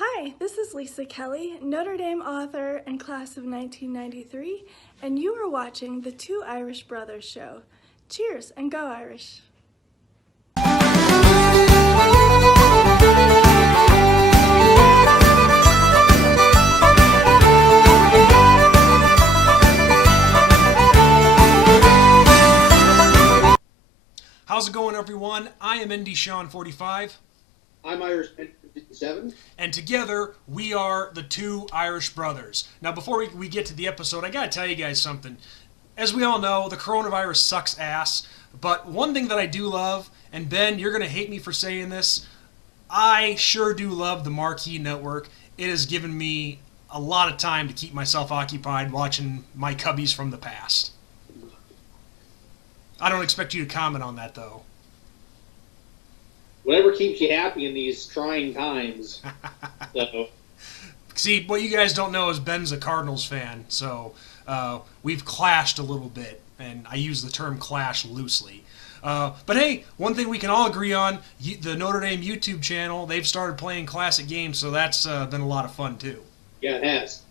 Hi, this is Lisa Kelly, Notre Dame author and class of 1993, and you are watching the Two Irish Brothers Show. Cheers and go Irish! How's it going, everyone? I am Indy Sean 45. I'm Irish 57. And together, we are the Two Irish Brothers. Now, before we get to the episode, I gotta tell you guys something. As we all know, the coronavirus sucks ass. But one thing that I do love, and Ben, you're gonna hate me for saying this, I sure do love the Marquee Network. It has given me a lot of time to keep myself occupied watching my Cubbies from the past. I don't expect you to comment on that, though. Whatever keeps you happy in these trying times. So. See, what you guys don't know is Ben's a Cardinals fan, so we've clashed a little bit, and I use the term clash loosely. But hey, one thing we can all agree on, the Notre Dame YouTube channel, they've started playing classic games, so that's been a lot of fun, too. Yeah, it has.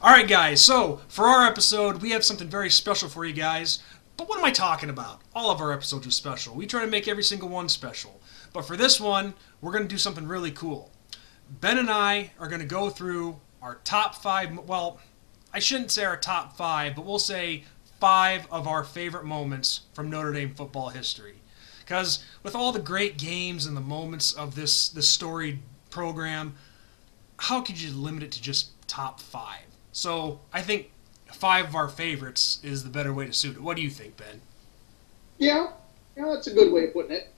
All right, guys, so for our episode, we have something very special for you guys. But what am I talking about? All of our episodes are special. We try to make every single one special. But for this one, we're going to do something really cool. Ben and I are going to go through our top 5, well, I shouldn't say our top 5, but we'll say 5 of our favorite moments from Notre Dame football history. Because with all the great games and the moments of this storied program, how could you limit it to just top 5? So I think 5 of our favorites is the better way to suit it. What do you think, Ben? Yeah, that's a good way of putting it.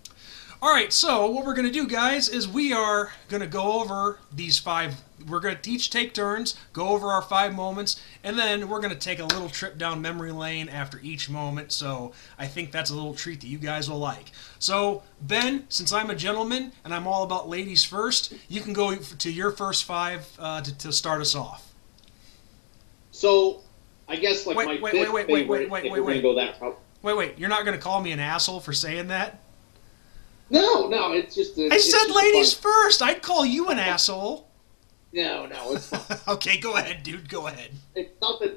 All right, so what we're going to do, guys, is we are going to go over these 5. We're going to each take turns, go over our 5 moments, and then we're going to take a little trip down memory lane after each moment. So I think that's a little treat that you guys will like. So, Ben, since I'm a gentleman and I'm all about ladies first, you can go to your first 5 to start us off. So, I guess like wait, my wait, fifth wait, favorite, wait, wait, if wait, we're going wait. to go that route. Wait, you're not going to call me an asshole for saying that? No, it's just I said ladies first. I'd call you an asshole. No, it's fine. Okay, go ahead, dude. Go ahead. It's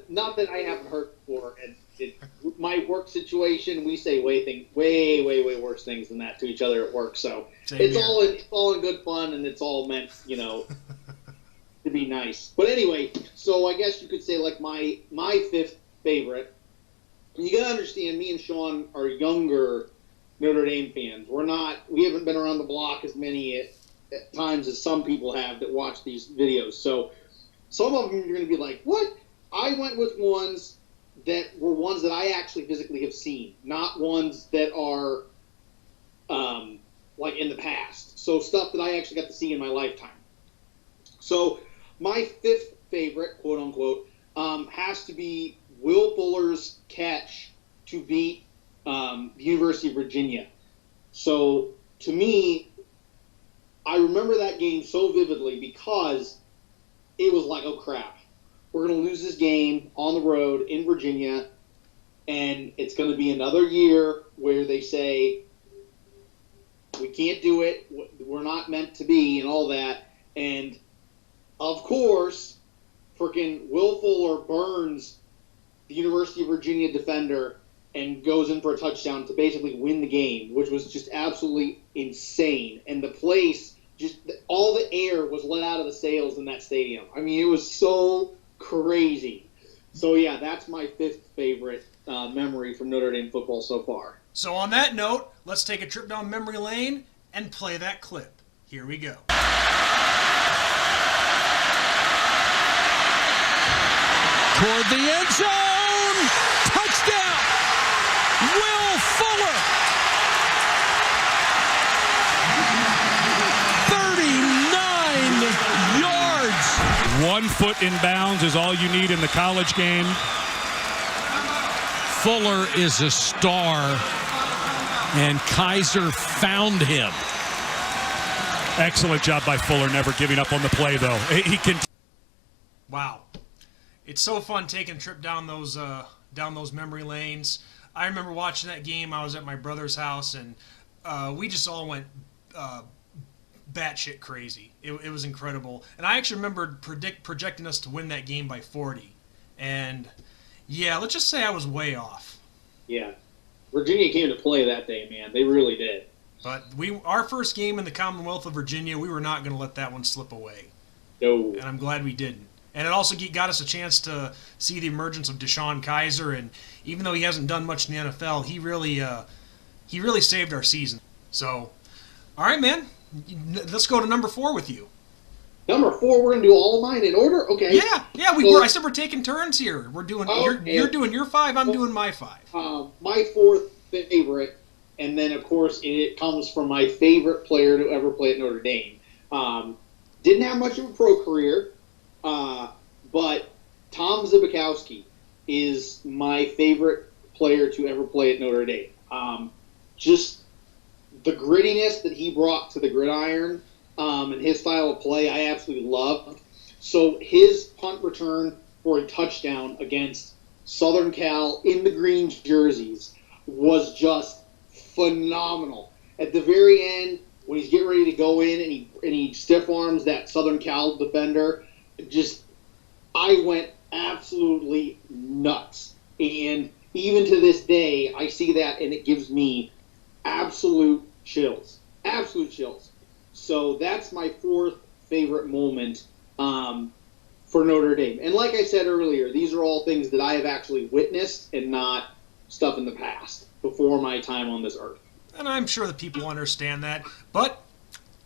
not that I haven't heard before. My work situation, we say way worse things than that to each other at work. So it's all in good fun, and it's all meant, to be nice. But anyway, so I guess you could say like my 5th favorite. You gotta understand, me and Sean are younger Notre Dame fans. We haven't been around the block as many at times as some people have that watch these videos. So some of them you're going to be like, what? I went with ones that were ones that I actually physically have seen, not ones that are like in the past. So stuff that I actually got to see in my lifetime. So my 5th favorite, quote unquote, has to be Will Fuller's catch to beat the University of Virginia. So, to me, I remember that game so vividly because it was like, oh crap, we're going to lose this game on the road in Virginia, and it's going to be another year where they say, we can't do it, we're not meant to be, and all that. And, of course, freaking Will Fuller burns the University of Virginia defender and goes in for a touchdown to basically win the game, which was just absolutely insane. And the place, all the air was let out of the sails in that stadium. I mean, it was so crazy. So, yeah, that's my 5th favorite memory from Notre Dame football so far. So on that note, let's take a trip down memory lane and play that clip. Here we go. Toward the end zone! Touchdown! Will Fuller! 39 yards! 1 foot in bounds is all you need in the college game. Fuller is a star, and Kaiser found him. Excellent job by Fuller, never giving up on the play, though. He can. Wow. It's so fun taking a trip down those memory lanes. I remember watching that game. I was at my brother's house, and we just all went batshit crazy. It was incredible. And I actually remembered projecting us to win that game by 40. And, yeah, let's just say I was way off. Yeah. Virginia came to play that day, man. They really did. But our first game in the Commonwealth of Virginia, we were not going to let that one slip away. No. And I'm glad we didn't. And it also got us a chance to see the emergence of Deshaun Kaiser. And even though he hasn't done much in the NFL, he really saved our season. So, all right, man. Let's go to number 4 with you. Number 4, we're gonna do all of mine in order. Okay. Yeah. I said we're taking turns here. We're doing. Okay. You're doing your 5. I'm doing my 5. My 4th favorite, and then of course it comes from my favorite player to ever play at Notre Dame. Didn't have much of a pro career, but Tom Zbikowski is my favorite player to ever play at Notre Dame. Just the grittiness that he brought to the gridiron and his style of play, I absolutely loved. So his punt return for a touchdown against Southern Cal in the green jerseys was just phenomenal. At the very end, when he's getting ready to go in and he stiff arms that Southern Cal defender, I went absolutely nuts. And even to this day, I see that and it gives me absolute chills. Absolute chills. So that's my 4th favorite moment for Notre Dame. And like I said earlier, these are all things that I have actually witnessed and not stuff in the past before my time on this earth. And I'm sure that people understand that. But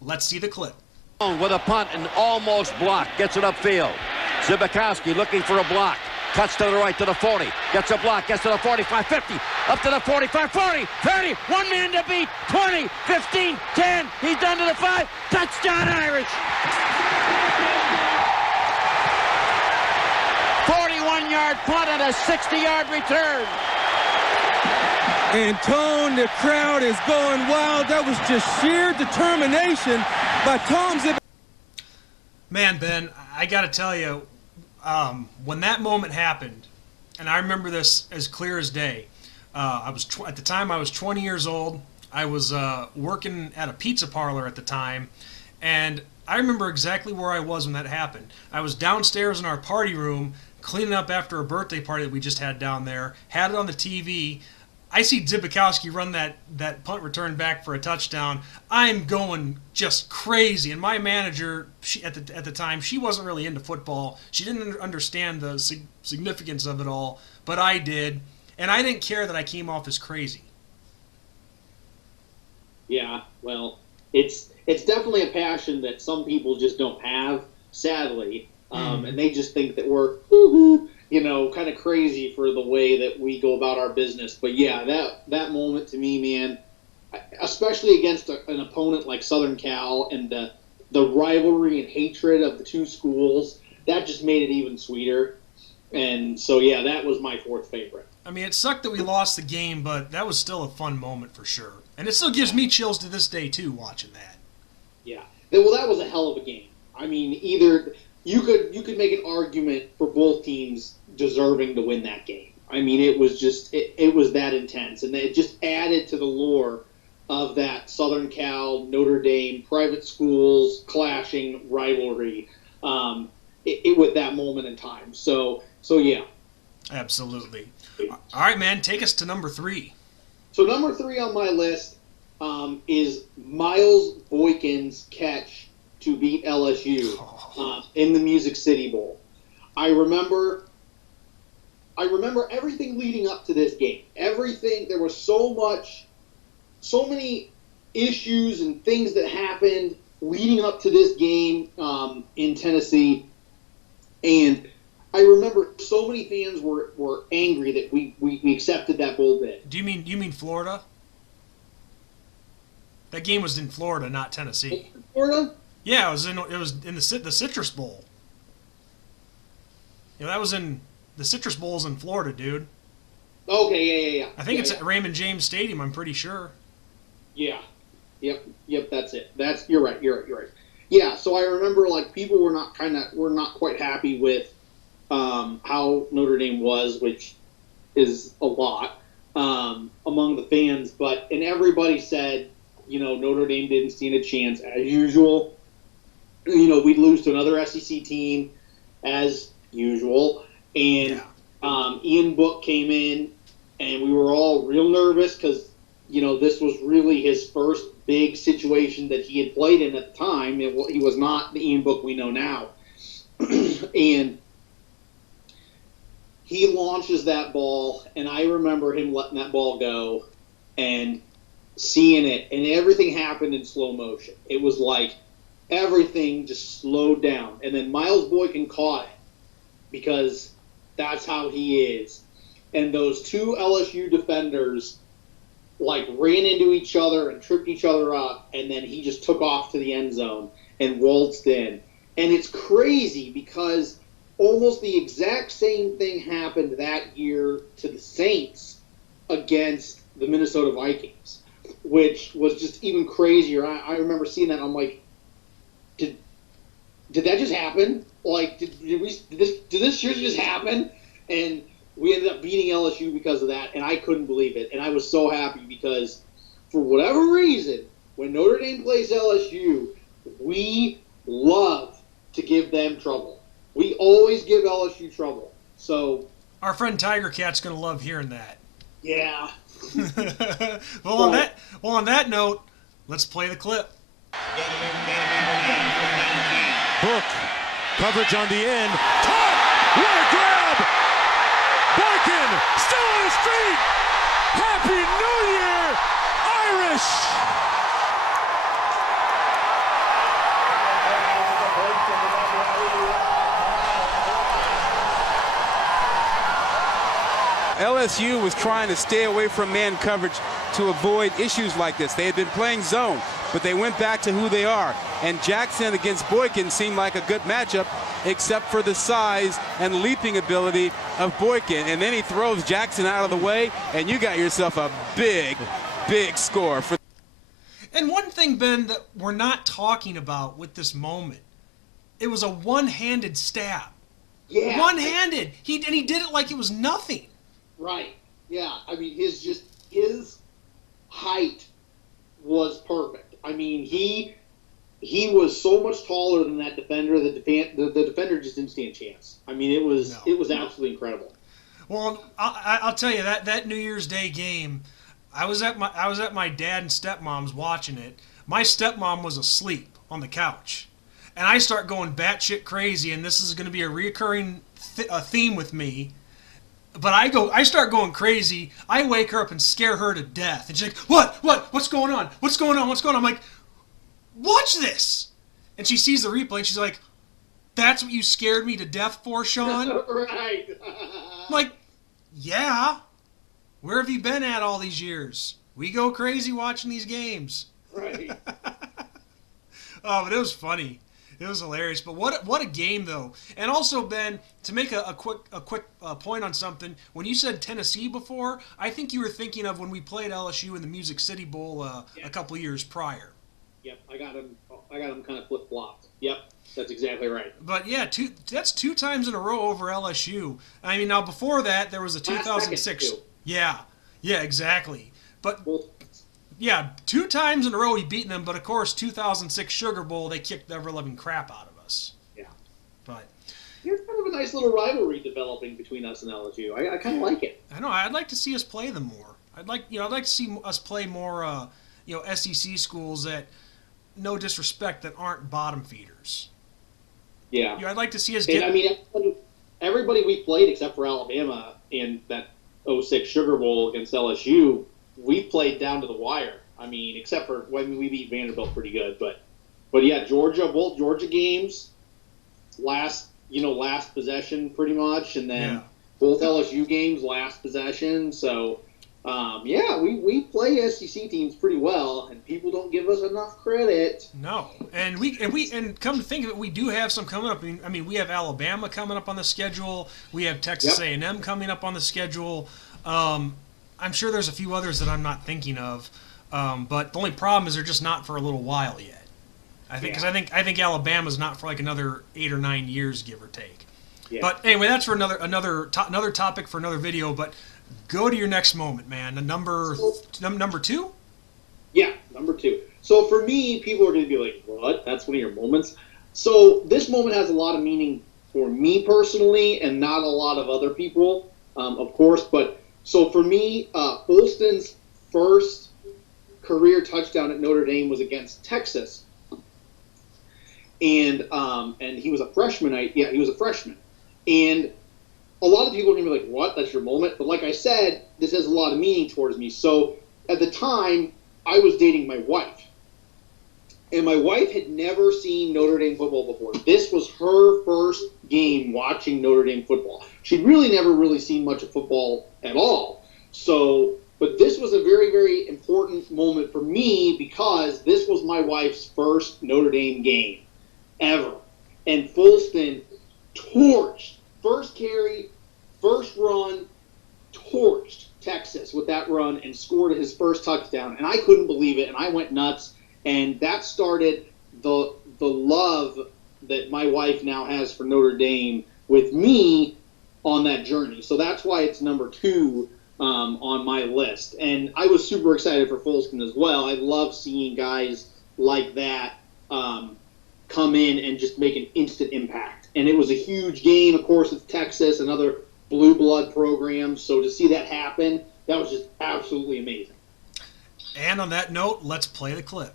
let's see the clip. With a punt and almost blocked. Gets it upfield. Zbikowski looking for a block. Cuts to the right to the 40. Gets a block. Gets to the 45, 50. Up to the 45, 40, 30. One man to beat. 20, 15, 10. He's done to the 5. Touchdown Irish. 41-yard punt and a 60-yard return. And Tone, the crowd is going wild. That was just sheer determination by Tom Zbikowski. Man, Ben, I got to tell you, when that moment happened, and I remember this as clear as day. At the time I was 20 years old. I was working at a pizza parlor at the time, and I remember exactly where I was when that happened. I was downstairs in our party room cleaning up after a birthday party that we just had down there. Had it on the TV. I see Zbikowski run that punt return back for a touchdown. I'm going just crazy. And my manager, at the time, she wasn't really into football. She didn't understand the significance of it all, but I did. And I didn't care that I came off as crazy. Yeah, well, it's definitely a passion that some people just don't have, sadly. And they just think that we're, kind of crazy for the way that we go about our business. But yeah, that moment to me, man, especially against an opponent like Southern Cal and the rivalry and hatred of the two schools, that just made it even sweeter. And so, yeah, that was my 4th favorite. I mean, it sucked that we lost the game, but that was still a fun moment for sure. And it still gives me chills to this day, too, watching that. Yeah. Well, that was a hell of a game. I mean, either you could make an argument for both teams deserving to win that game. I mean, it was just it was that intense, and it just added to the lore of that Southern Cal, Notre Dame, private schools clashing rivalry with that moment in time. So yeah. Absolutely. All right, man, take us to number 3. So number 3 on my list is Miles Boykin's catch to beat LSU in the Music City Bowl. I remember everything leading up to this game. Everything. There was so many issues and things that happened leading up to this game in Tennessee, and I remember so many fans were angry that we accepted that bowl bid. Do you mean Florida? That game was in Florida, not Tennessee. Florida? Yeah, it was in the Citrus Bowl. That was in the Citrus Bowl's in Florida, dude. Okay, yeah. I think it's at Raymond James Stadium. I'm pretty sure. Yeah. Yep. That's it. You're right. Yeah. So I remember people were not quite happy with how Notre Dame was, which is a lot among the fans. And everybody said Notre Dame didn't stand a chance as usual. We'd lose to another SEC team as usual. And Ian Book came in, and we were all real nervous because, this was really his first big situation that he had played in at the time. He was not the Ian Book we know now. And he launches that ball, and I remember him letting that ball go and seeing it, and everything happened in slow motion. It was like everything just slowed down. And then Miles Boykin caught it because that's how he is. And those two LSU defenders ran into each other and tripped each other up, and then he just took off to the end zone and waltzed in. And it's crazy because almost the exact same thing happened that year to the Saints against the Minnesota Vikings, which was just even crazier. I remember seeing that, and I'm like, did that just happen? Did this just happen? And we ended up beating LSU because of that, and I couldn't believe it. And I was so happy because, for whatever reason, when Notre Dame plays LSU, we love to give them trouble. We always give LSU trouble. So our friend Tiger Cat's going to love hearing that. Yeah. On that note, let's play the clip. Book. Coverage on the end. Caught! What a grab! Boykin still on his feet! Happy New Year, Irish! LSU was trying to stay away from man coverage to avoid issues like this. They had been playing zone, but they went back to who they are. And Jackson against Boykin seemed like a good matchup, except for the size and leaping ability of Boykin. And then he throws Jackson out of the way, and you got yourself a big, big score. And one thing, Ben, that we're not talking about with this moment, it was a one-handed stab. Yeah. One-handed. He did it like it was nothing. Right. Yeah. I mean, his height was perfect. I mean, he was so much taller than that defender. The defender just didn't stand a chance. I mean, it was absolutely incredible. Well, I'll tell you that New Year's Day game, I was at my dad and stepmom's watching it. My stepmom was asleep on the couch, and I start going batshit crazy, and this is going to be a reoccurring theme with me. But I start going crazy. I wake her up and scare her to death. And she's like, what's going on? What's going on? I'm like, watch this. And she sees the replay and she's like, that's what you scared me to death for, Sean? Right. I'm like, yeah. Where have you been at all these years? We go crazy watching these games. Right. Oh, but it was funny. It was hilarious. But what a game, though. And also, Ben, to make a quick point on something, when you said Tennessee before, I think you were thinking of when we played LSU in the Music City Bowl a couple years prior. Yep, I got him kind of flip-flopped. Yep, that's exactly right. But yeah, that's 2 times in a row over LSU. I mean, now before that, there was a 2006. Yeah, exactly. But yeah, 2 times in a row he beaten them. But of course, 2006 Sugar Bowl, they kicked the ever-loving crap out of us. Yeah. But here's kind of a nice little rivalry developing between us and LSU. I kind of like it. I know. I'd like to see us play them more. I'd like to see us play more. SEC schools that, no disrespect, that aren't bottom feeders. Yeah. I'd like to see us get. I mean, everybody we played except for Alabama in that 06 Sugar Bowl against LSU, we played down to the wire. I mean, except for when we beat Vanderbilt pretty good, but yeah, both Georgia games, last possession pretty much, and then both LSU games last possession. So we play SEC teams pretty well, and people don't give us enough credit. No, and come to think of it, we do have some coming up. I mean, we have Alabama coming up on the schedule. We have Texas A&M coming up on the schedule. I'm sure there's a few others that I'm not thinking of, but the only problem is they're just not for a little while yet. I think Alabama's not for like another 8 or 9 years, give or take. Yeah. But anyway, that's for another topic for another video. But go to your next moment, man. The number 2. Yeah, Number 2. So for me, people are going to be like, what? That's one of your moments? So this moment has a lot of meaning for me personally and not a lot of other people, of course. But so for me, Folston's first career touchdown at Notre Dame was against Texas. And he was a freshman. He was a freshman. And a lot of people are going to be like, what? That's your moment? But like I said, this has a lot of meaning towards me. So at the time, I was dating my wife. And my wife had never seen Notre Dame football before. This was her first game watching Notre Dame football. She'd really never really seen much of football at all. So, but this was a very, very important moment for me because this was my wife's first Notre Dame game ever. And Folston torched, first carry, first run, torched Texas with that run and scored his first touchdown. And I couldn't believe it, and I went nuts. And that started the love that my wife now has for Notre Dame with me on that journey. So that's why it's number 2 on my list. And I was super excited for Folston as well. I love seeing guys like that come in and just make an instant impact. And it was a huge game. Of course, it's Texas, another blue blood program. So to see that happen, that was just absolutely amazing. And on that note, let's play the clip.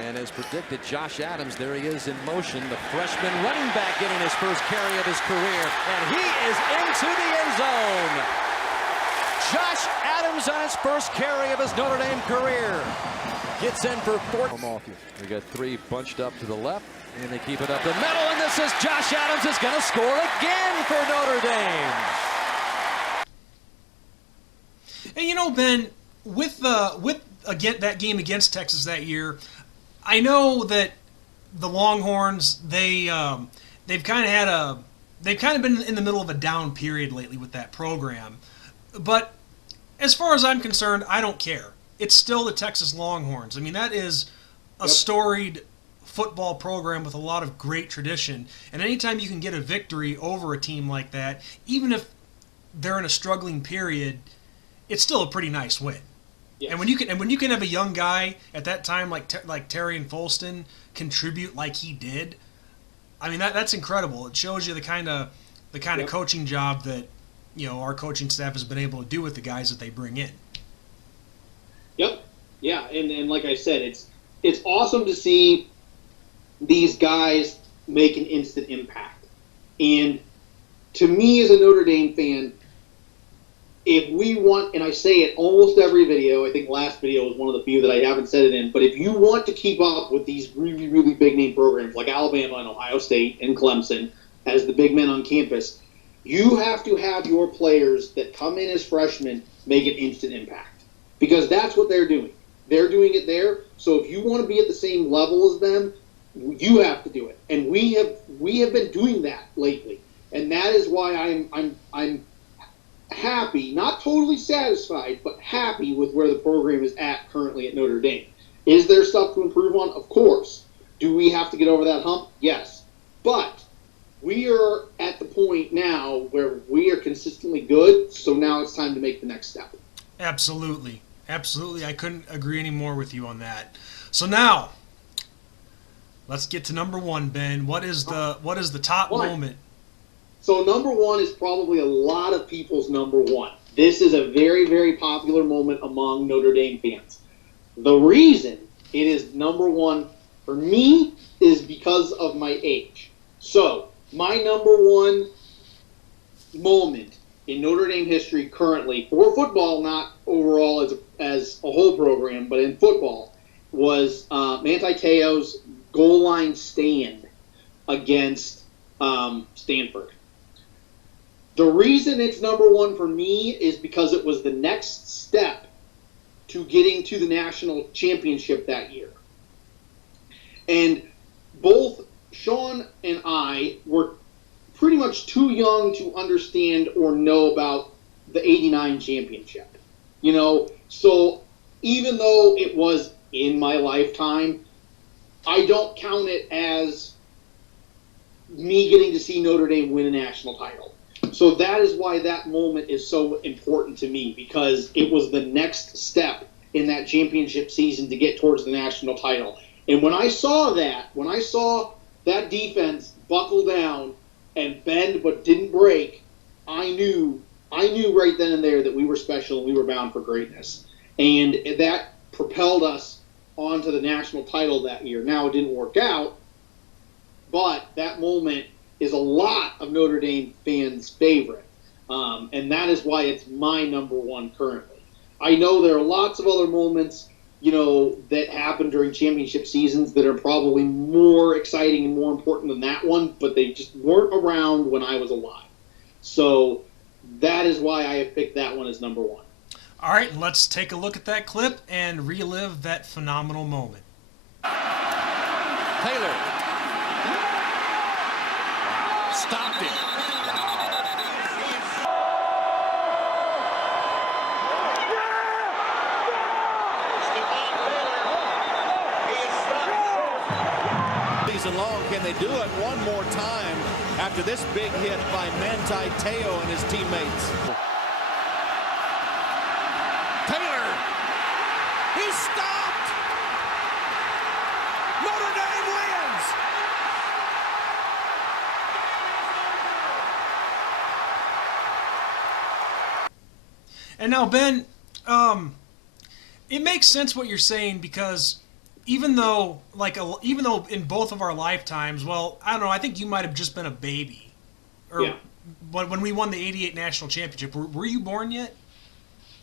And as predicted, Josh Adams, there he is in motion. The freshman running back getting his first carry of his career. And he is into the end zone. Josh Adams on his first carry of his Notre Dame career. Gets in for 4. We got 3 bunched up to the left. And they keep it up the middle. And this is Josh Adams is going to score again for Notre Dame. And you know, Ben, with again that game against Texas that year, I know that the Longhorns they've kind of been in the middle of a down period lately with that program. But as far as I'm concerned, I don't care. It's still the Texas Longhorns. I mean, that is a storied football program with a lot of great tradition. And anytime you can get a victory over a team like that, even if they're in a struggling period, it's still a pretty nice win. Yes. And when you can have a young guy at that time like Terry and Folston contribute like he did, I mean that's incredible. It shows you the kind of coaching job that our coaching staff has been able to do with the guys that they bring in. Yep. Yeah, and like I said, it's awesome to see these guys make an instant impact. And to me as a Notre Dame fan, if we want, and I say it almost every video, I think last video was one of the few that I haven't said it in, but if you want to keep up with these really, really big name programs like Alabama and Ohio State and Clemson as the big men on campus, you have to have your players that come in as freshmen make an instant impact. Because that's what they're doing. They're doing it there. So if you want to be at the same level as them, you have to do it. And we have been doing that lately. And that is why I'm happy, not totally satisfied, but happy with where the program is at currently at Notre Dame. Is there stuff to improve on? Of course. Do we have to get over that hump? Yes. But we are at the point now where we are consistently good, so now it's time to make the next step. Absolutely. Absolutely. I couldn't agree any more with you on that. So now, let's get to number 1, Ben. What is the top moment? So number 1 is probably a lot of people's number 1. This is a very, very popular moment among Notre Dame fans. The reason it is number 1 for me is because of my age. So my number 1 moment in Notre Dame history currently, for football, not overall as a whole program, but in football, was Manti Te'o's goal line stand against Stanford. The reason it's number 1 for me is because it was the next step to getting to the national championship that year. And both Sean and I were pretty much too young to understand or know about the 89 championship. So even though it was in my lifetime, I don't count it as me getting to see Notre Dame win a national title. So that is why that moment is so important to me, because it was the next step in that championship season to get towards the national title. And when I saw that defense buckle down and bend but didn't break, I knew right then and there that we were special and we were bound for greatness. And that propelled us onto the national title that year. Now, it didn't work out, but that moment is a lot of Notre Dame fans' favorite. And that is why it's my number one currently. I know there are lots of other moments, that happen during championship seasons that are probably more exciting and more important than that one, but they just weren't around when I was alive. So that is why I have picked that one as number one. All right, let's take a look at that clip and relive that phenomenal moment. Taylor. Stopped him. Season long, can they do it one more time after this big hit by Manti Te'o and his teammates? Taylor, he stopped. Notre Dame wins. And now, Ben, it makes sense what you're saying, because even though in both of our lifetimes, well, I don't know, I think you might have just been a baby, or Yeah. when we won the '88 national championship. Were you born yet?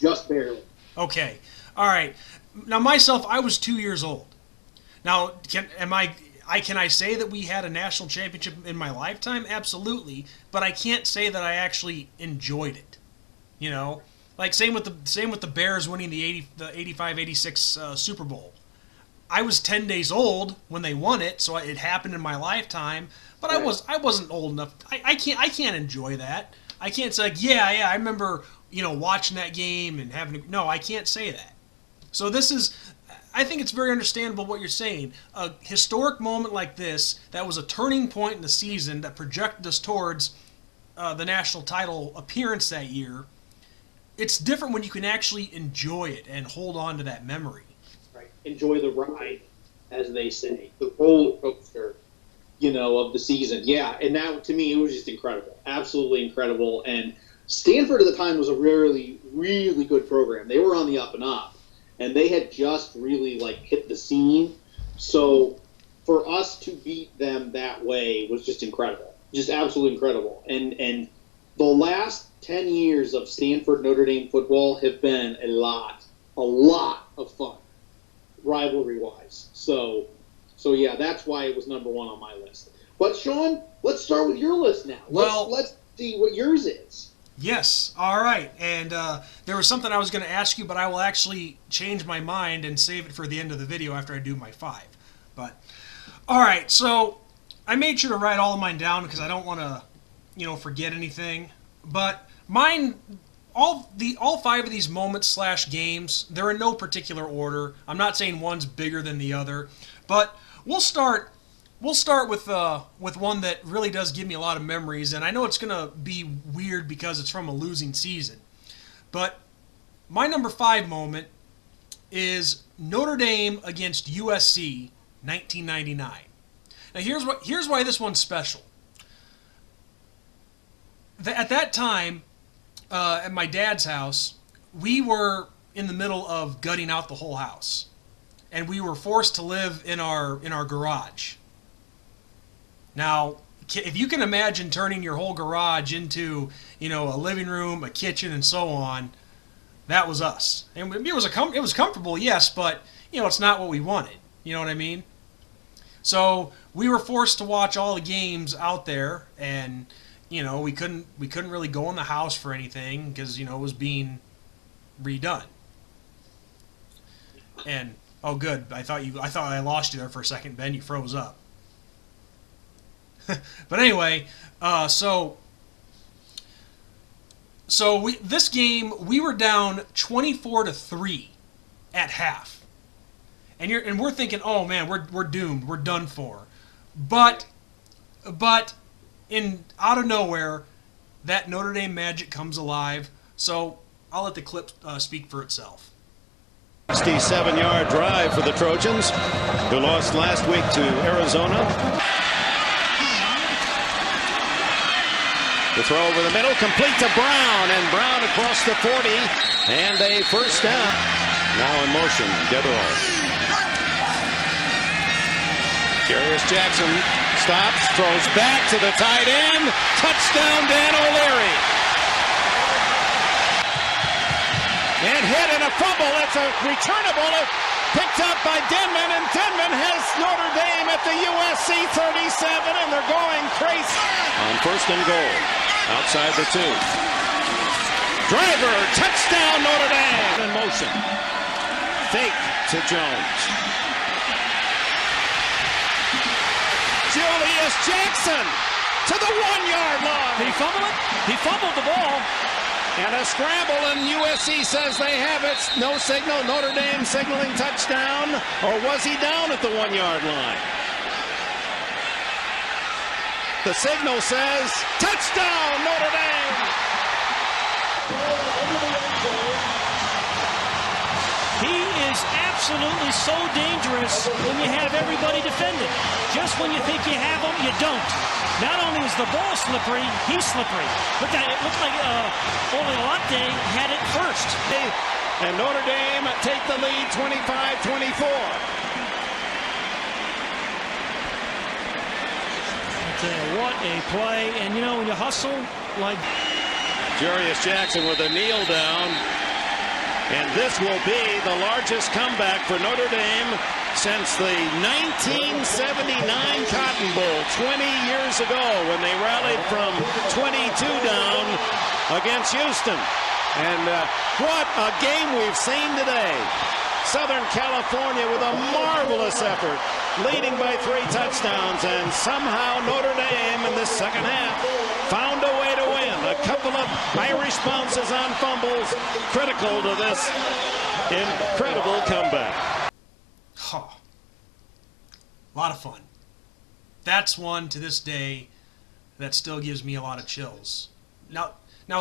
Just barely. Okay, all right. Now myself, I was 2 years old. Now, can I say that we had a national championship in my lifetime? Absolutely, but I can't say that I actually enjoyed it. Like same with the Bears winning the 85-86 Super Bowl. I was 10 days old when they won it, so it happened in my lifetime. But Right. I wasn't old enough. I can't enjoy that. I can't say like, yeah, I remember watching that game and having. No, I can't say that. So I think it's very understandable what you're saying. A historic moment like this, that was a turning point in the season that projected us towards the national title appearance that year. It's different when you can actually enjoy it and hold on to that memory. Right. Enjoy the ride, as they say, the roller coaster, of the season. Yeah, and that, to me, it was just incredible, absolutely incredible. And Stanford at the time was a really, really good program. They were on the up and up, and they had just really hit the scene. So for us to beat them that way was just incredible, just absolutely incredible. And the last 10 years of Stanford Notre Dame football have been a lot of fun, rivalry-wise. So yeah, that's why it was number one on my list. But Sean, let's start with your list now. Let's see what yours is. Yes, all right. And there was something I was going to ask you, but I will actually change my mind and save it for the end of the video after I do my 5. But all right, so I made sure to write all of mine down because I don't want to, forget anything. But mine, all 5 of these moments / games, they're in no particular order. I'm not saying one's bigger than the other, but we'll start with one that really does give me a lot of memories, and I know it's gonna be weird because it's from a losing season. But my number 5 moment is Notre Dame against USC, 1999. Now here's why this one's special. At that time, at my dad's house, we were in the middle of gutting out the whole house, and we were forced to live in our garage. Now, if you can imagine turning your whole garage into, a living room, a kitchen, and so on, that was us. And it was comfortable, yes, but it's not what we wanted. You know what I mean? So we were forced to watch all the games out there, and we couldn't really go in the house for anything because it was being redone. And oh, good. I thought I lost you there for a second, Ben. You froze up. But anyway, this game we were down 24-3 at half, and we're thinking, oh man, we're doomed, we're done for. But out of nowhere, that Notre Dame magic comes alive. So I'll let the clip speak for itself. 67-yard drive for the Trojans, who lost last week to Arizona. The throw over the middle, complete to Brown, and Brown across the 40, and a first down. Now in motion, Devereaux. Jarius Jackson stops, throws back to the tight end. Touchdown, Dan O'Leary. And hit and a fumble. It's a returnable. Picked up by Denman, and Denman has Notre Dame at the USC 37, and they're going crazy. On first and goal, outside the 2. Driver, touchdown, Notre Dame. In motion. Fake to Jones. Julius Jackson to the 1-yard line. Did he fumble it? He fumbled the ball. And a scramble, and USC says they have it. No signal. Notre Dame signaling touchdown. Or was he down at the 1-yard line? The signal says touchdown, Notre Dame. He is absolutely so dangerous when you have everybody defended. Just when you think you have him, you don't. Not only is the ball slippery, he's slippery. It looked like only Latte had it first. And Notre Dame take the lead 25-24. What a play. And, you know, when you hustle like... Jarius Jackson with a kneel down. And this will be the largest comeback for Notre Dame since the 1979 Cotton Bowl, 20 years ago, when they rallied from 22 down against Houston. And what a game we've seen today. Southern California with a marvelous effort, leading by 3 touchdowns, and somehow Notre Dame in this second half found a way to win. A couple of Irish bounces on fumbles, critical to this incredible comeback. Huh. A lot of fun. That's one to this day that still gives me a lot of chills. Now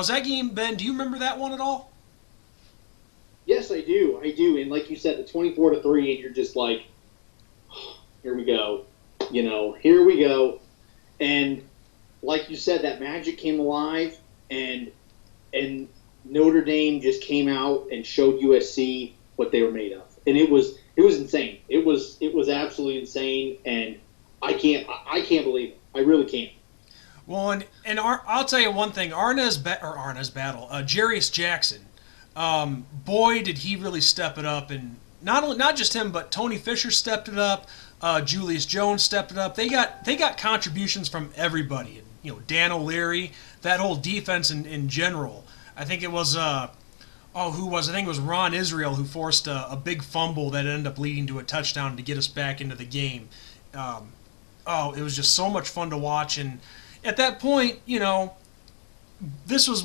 is that game, Ben, do you remember that one at all? Yes, I do. And like you said, the 24-3, and you're just like, oh, here we go. Here we go. And like you said, that magic came alive, and Notre Dame just came out and showed USC what they were made of. And it was insane. It was absolutely insane, and I can't believe it. I really can't. Well, and I'll tell you one thing. Jarius Jackson. Boy, did he really step it up, and not just him, but Tony Fisher stepped it up. Julius Jones stepped it up. They got contributions from everybody. Dan O'Leary, that whole defense in general. I think it was who was? I think it was Ron Israel who forced a big fumble that ended up leading to a touchdown to get us back into the game. It was just so much fun to watch, and at that point, this was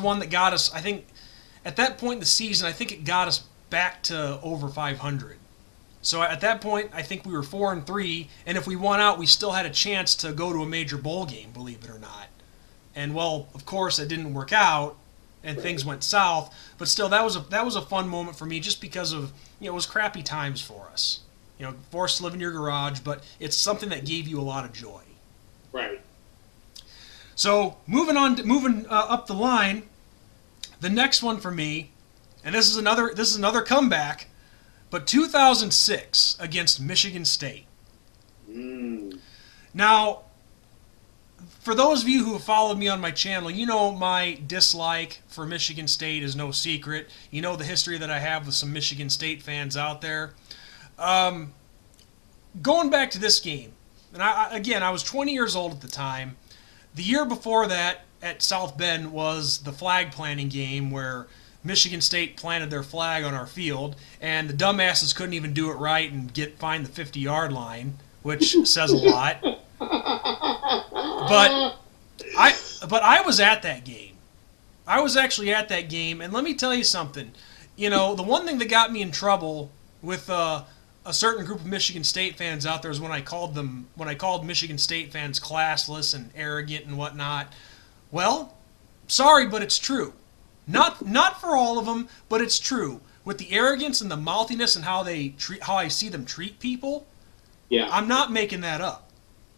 one that got us. I think at that point in the season, I think it got us back to over 500. So at that point, I think we were 4-3, and if we won out, we still had a chance to go to a major bowl game, believe it or not. And well, of course, it didn't work out, and things went south. But still, that was a fun moment for me, just because of it was crappy times for us. Forced to live in your garage, but it's something that gave you a lot of joy. Right. So moving up the line, the next one for me, and this is another comeback, but 2006 against Michigan State. Now, for those of you who have followed me on my channel, my dislike for Michigan State is no secret. You know the history that I have with some Michigan State fans out there. Going back to this game, and I was 20 years old at the time. The year before that at South Bend was the flag planting game where Michigan State planted their flag on our field, and the dumbasses couldn't even do it right and find the 50-yard line, which says a lot. But I was at that game. I was actually at that game, and let me tell you something. The one thing that got me in trouble with a certain group of Michigan State fans out there is when I called Michigan State fans classless and arrogant and whatnot. Well, sorry, but it's true. Not for all of them, but it's true. with the arrogance and the mouthiness and how I see them treat people, yeah, I'm not making that up.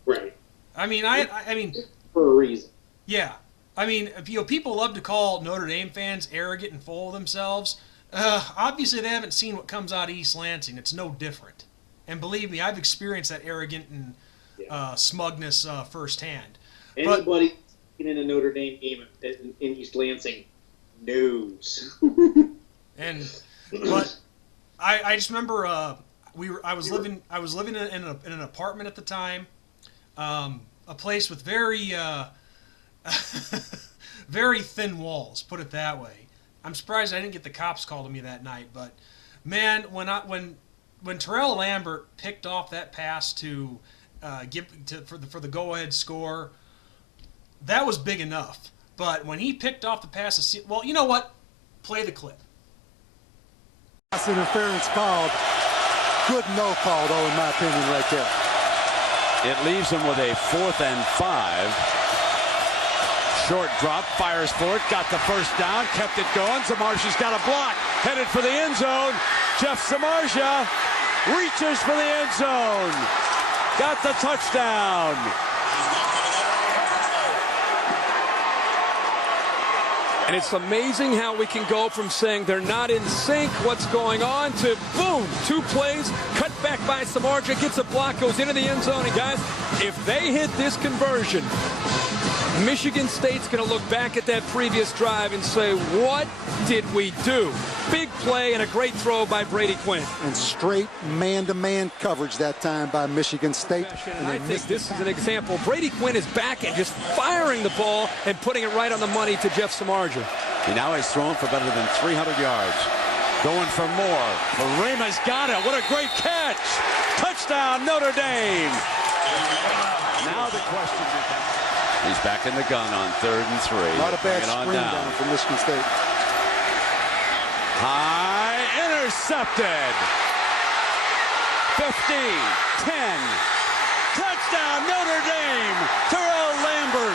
right. I mean, I mean, For a reason. yeah. I mean, people love to call Notre Dame fans arrogant and full of themselves. Obviously, they haven't seen what comes out of East Lansing. It's no different. And believe me, I've experienced that arrogant and smugness firsthand. Anybody in a Notre Dame game in East Lansing knows. But I just remember I was living in an apartment at the time, a place with very very thin walls, put it that way. I'm surprised I didn't get the cops called to me that night, but man, when Terrell Lambert picked off that pass for the go-ahead score, that was big enough. But when he picked off the pass, well, you know what? Play the clip. Pass interference called. Good no call, though, in my opinion, right there. It leaves him with a 4th and 5. Short drop, fires for it, got the first down, kept it going. Samardzia's got a block, headed for the end zone. Jeff Samardzia reaches for the end zone. Got the touchdown. And it's amazing how we can go from saying they're not in sync, what's going on, to boom, 2 plays, cut back by Samardzia, gets a block, goes into the end zone. And guys, if they hit this conversion, Michigan State's going to look back at that previous drive and say, what did we do? Big play and a great throw by Brady Quinn. And straight man-to-man coverage that time by Michigan State. And I think this is an example. Brady Quinn is back and just firing the ball and putting it right on the money to Jeff Samardzia. He now has thrown for better than 300 yards. Going for more. Lorema's got it. What a great catch. Touchdown, Notre Dame. Now the question becomes, he's back in the gun on 3rd and 3. Not a bad screen down from Michigan State. High, intercepted. 15, 10. Touchdown, Notre Dame. Terrell Lambert,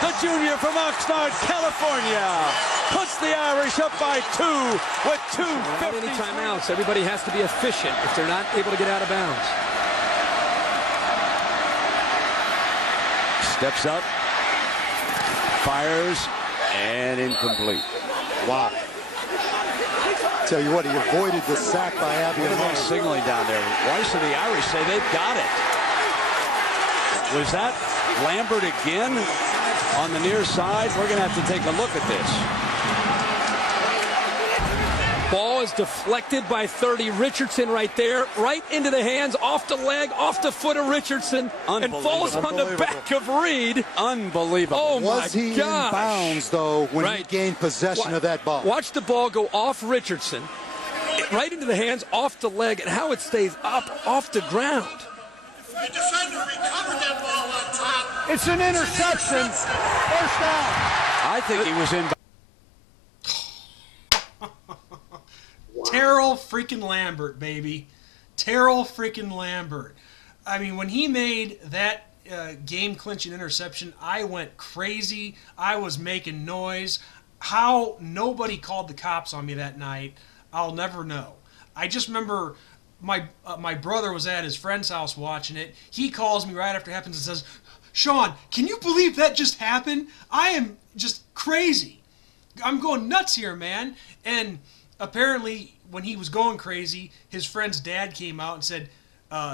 the junior from Oxnard, California, puts the Irish up by 2 with 2:50. Without any timeouts, everybody has to be efficient if they're not able to get out of bounds. Steps up, fires, and incomplete. Wow. Tell you what, he avoided the sack by Abby. What are they signaling down there? Why should the Irish say they've got it? Was that Lambert again on the near side? We're going to have to take a look at this. Ball is deflected by 30. Richardson right there, right into the hands, off the leg, off the foot of Richardson, and falls on the back of Reed. Unbelievable. Oh, my Was he gosh. in bounds, though, when he gained possession of that ball? Watch the ball go off Richardson, right into the hands, off the leg, and how it stays up off the ground. The defender recovered that ball on top. It's an interception. First down. I think he was in. Terrell freaking Lambert, baby. Terrell freaking Lambert. I mean, when he made that game-clinching interception, I went crazy. I was making noise. How nobody called the cops on me that night, I'll never know. I just remember my brother was at his friend's house watching it. He calls me right after it happens and says, "Sean, can you believe that just happened? I am just crazy. I'm going nuts here, man." And apparently, when he was going crazy, his friend's dad came out and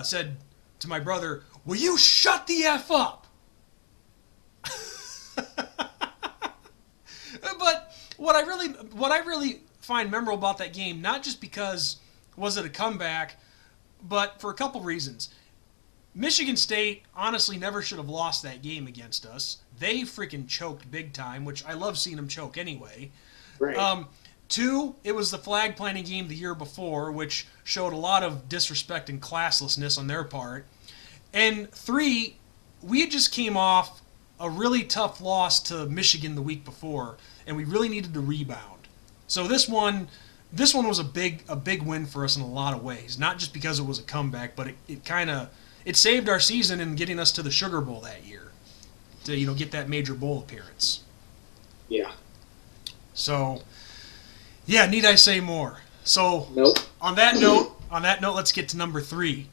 said to my brother, "Will you shut the F up?" But what I really find memorable about that game, not just because was it a comeback, but for a couple reasons. Michigan State honestly never should have lost that game against us. They freaking choked big time, which I love seeing them choke anyway. Right. 2, it was the flag planting game the year before, which showed a lot of disrespect and classlessness on their part. And 3, we just came off a really tough loss to Michigan the week before, and we really needed to rebound. So this one was a big win for us in a lot of ways. Not just because it was a comeback, but it saved our season in getting us to the Sugar Bowl that year, to get that major bowl appearance. Yeah. So, yeah, need I say more? So Nope. on that note, let's get to number 3.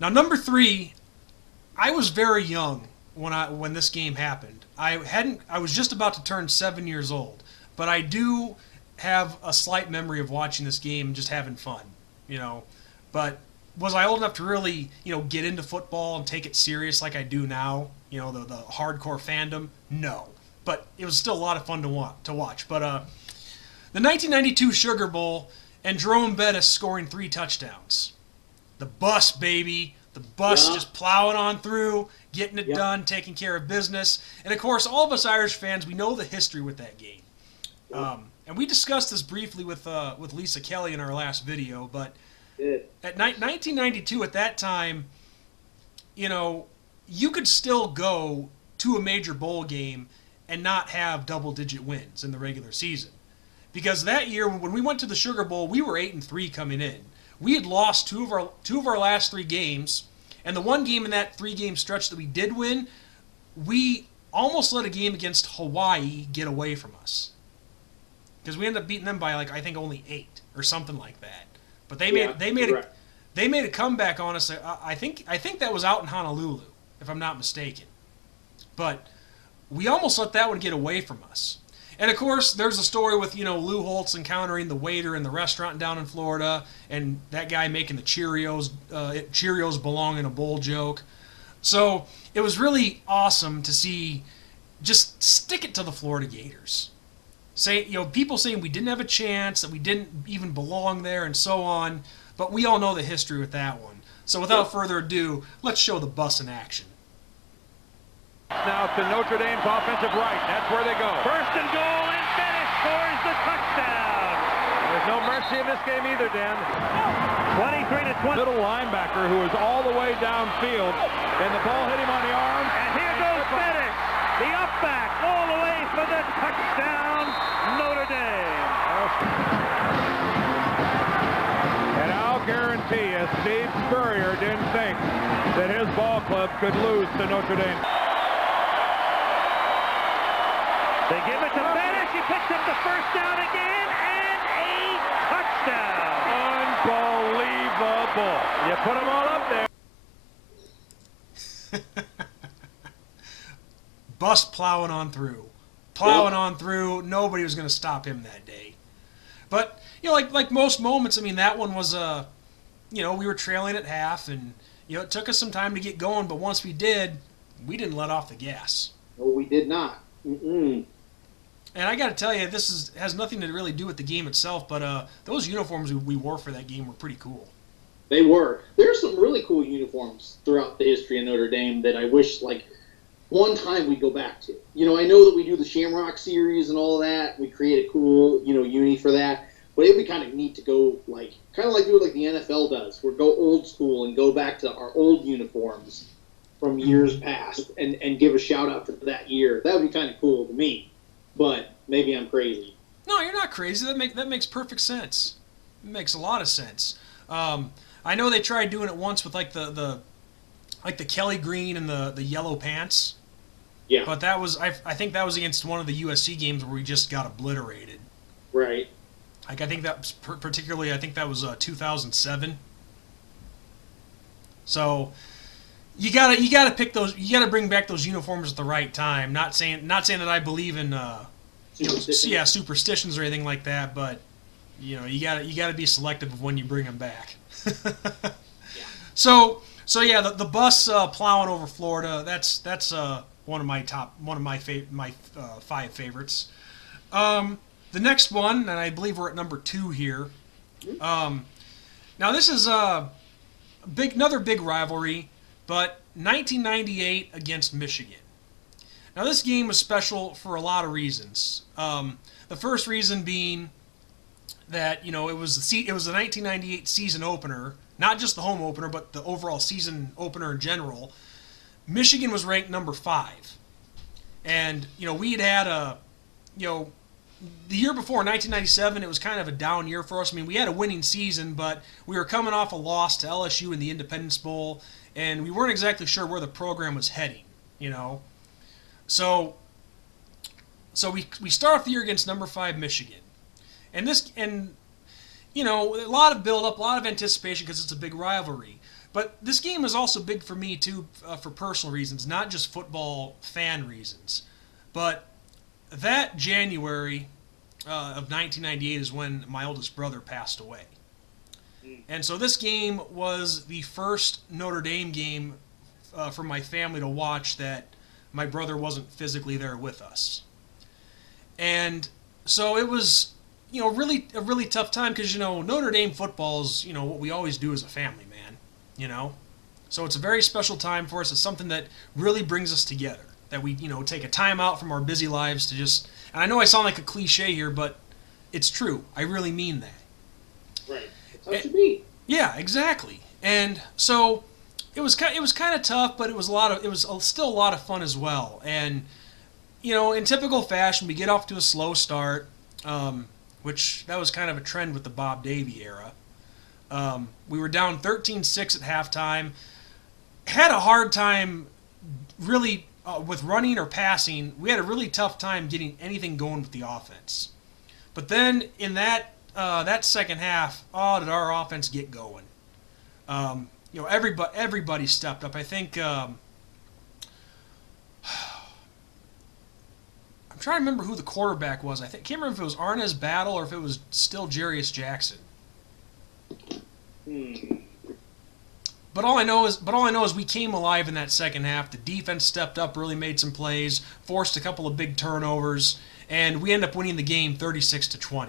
Now, number 3, I was very young when this game happened. I was just about to turn 7 years old, but I do have a slight memory of watching this game and just having fun, But was I old enough to really, get into football and take it serious like I do now? The hardcore fandom? No. But it was still a lot of fun to watch. But the 1992 Sugar Bowl and Jerome Bettis scoring 3 touchdowns. The bus, baby. The bus just plowing on through, getting it done, taking care of business. And, of course, all of us Irish fans, we know the history with that game. And we discussed this briefly with Lisa Kelly in our last video, but at 1992, at that time, you could still go to a major bowl game and not have double-digit wins in the regular season. Because that year, when we went to the Sugar Bowl, we were 8-3 coming in. We had lost two of our last 3 games, and the one game in that 3-game stretch that we did win, we almost let a game against Hawaii get away from us. Because we ended up beating them by I think only 8 or something like that. But they made a comeback on us. I think that was out in Honolulu, if I'm not mistaken. But we almost let that one get away from us. And of course, there's a story with Lou Holtz encountering the waiter in the restaurant down in Florida, and that guy making the Cheerios belong in a bowl joke. So it was really awesome to see. Just stick it to the Florida Gators. People saying we didn't have a chance, that we didn't even belong there, and so on. But we all know the history with that one. So without further ado, let's show the bus in action. Now to Notre Dame's offensive right. That's where they go. First and goal, and Bettis scores the touchdown. There's no mercy in this game either, Dan. 23-20. Little linebacker who is all the way downfield, and the ball hit him on the arm. And here goes Bettis, the up back, all the way for the touchdown, Notre Dame. And I'll guarantee you, Steve Spurrier didn't think that his ball club could lose to Notre Dame. They give it to Bettis. He picks up the first down again, and a touchdown. Unbelievable. You put them all up there. Bus plowing on through. Nobody was going to stop him that day. But, like most moments, that one was, we were trailing at half, and, it took us some time to get going, but once we did, we didn't let off the gas. No, we did not. Mm-mm. And I got to tell you, this has nothing to really do with the game itself, but those uniforms we wore for that game were pretty cool. They were. There's some really cool uniforms throughout the history of Notre Dame that I wish, one time we'd go back to. I know that we do the Shamrock series and all of that. We create a cool, uni for that. But it'd be kind of neat to go, do it like the NFL does. Where go old school and go back to our old uniforms from years past and give a shout-out to that year. That would be kind of cool to me. But maybe I'm crazy. No, you're not crazy. That makes perfect sense. It makes a lot of sense. I know they tried doing it once with the Kelly green and the yellow pants. Yeah. But that was I think that was against one of the USC games where we just got obliterated. Right. I think that was particularly 2007. So you gotta pick those. You gotta bring back those uniforms at the right time. Not saying that I believe in superstitions or anything like that, but you gotta be selective of when you bring them back. Yeah. So the bus plowing over Florida. That's one of my 5 favorites. The next one, and I believe we're at number 2 here. Now this is another big rivalry. But 1998 against Michigan. Now this game was special for a lot of reasons. The first reason being that it was the 1998 season opener, not just the home opener, but the overall season opener in general. Michigan was ranked number 5, and we had the year before, 1997, it was kind of a down year for us. We had a winning season, but we were coming off a loss to LSU in the Independence Bowl. And we weren't exactly sure where the program was heading, So we start off the year against number 5 Michigan, and you know, a lot of build-up, a lot of anticipation because it's a big rivalry. But this game is also big for me, too, for personal reasons, not just football fan reasons. But that January of 1998 is when my oldest brother passed away. And so this game was the first Notre Dame game for my family to watch that my brother wasn't physically there with us. And so it was, you know, a really tough time because, you know, Notre Dame football is, you know, what we always do as a family, man, you know. So it's a very special time for us. It's something that really brings us together, that we, you know, take a time out from our busy lives to just, and I know I sound like a cliche here, but it's true. I really mean that. Right. That's how it should be. Yeah, exactly. And so it was kind of tough, but it was still a lot of fun as well. And you know, in typical fashion, we get off to a slow start, which that was kind of a trend with the Bob Davie era. We were down 13-6 at halftime. Had a hard time really with running or passing. We had a really tough time getting anything going with the offense. But then in that second half, did our offense get going? You know, everybody stepped up. I think I'm trying to remember who the quarterback was. Can't remember if it was Arnaz Battle or if it was still Jarius Jackson. But all I know is we came alive in that second half. The defense stepped up, really made some plays, forced a couple of big turnovers, and we ended up winning the game 36-20.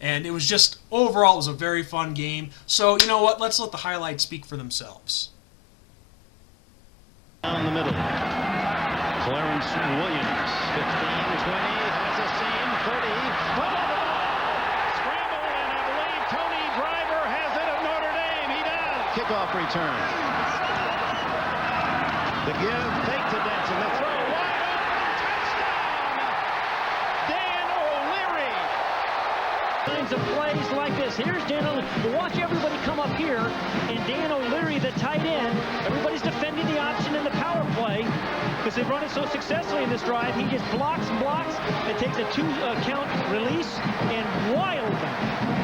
And it was just, overall, it was a very fun game. So, you know what? Let's let the highlights speak for themselves. Down the middle. Clarence Williams, 15-20, has a seam, 30. Scramble, and I believe Tony Driver has it at Notre Dame. He does. Kickoff return. The give, fake to Denson. The throw, wide open, touchdown! Dan O'Leary. Kinds of plays like this. Here's Dan O'Leary. Watch everybody come up here, and Dan O'Leary, the tight end, everybody's defending the option in the power play because they've run it so successfully in this drive. He just blocks and blocks. It takes a 2-count release, and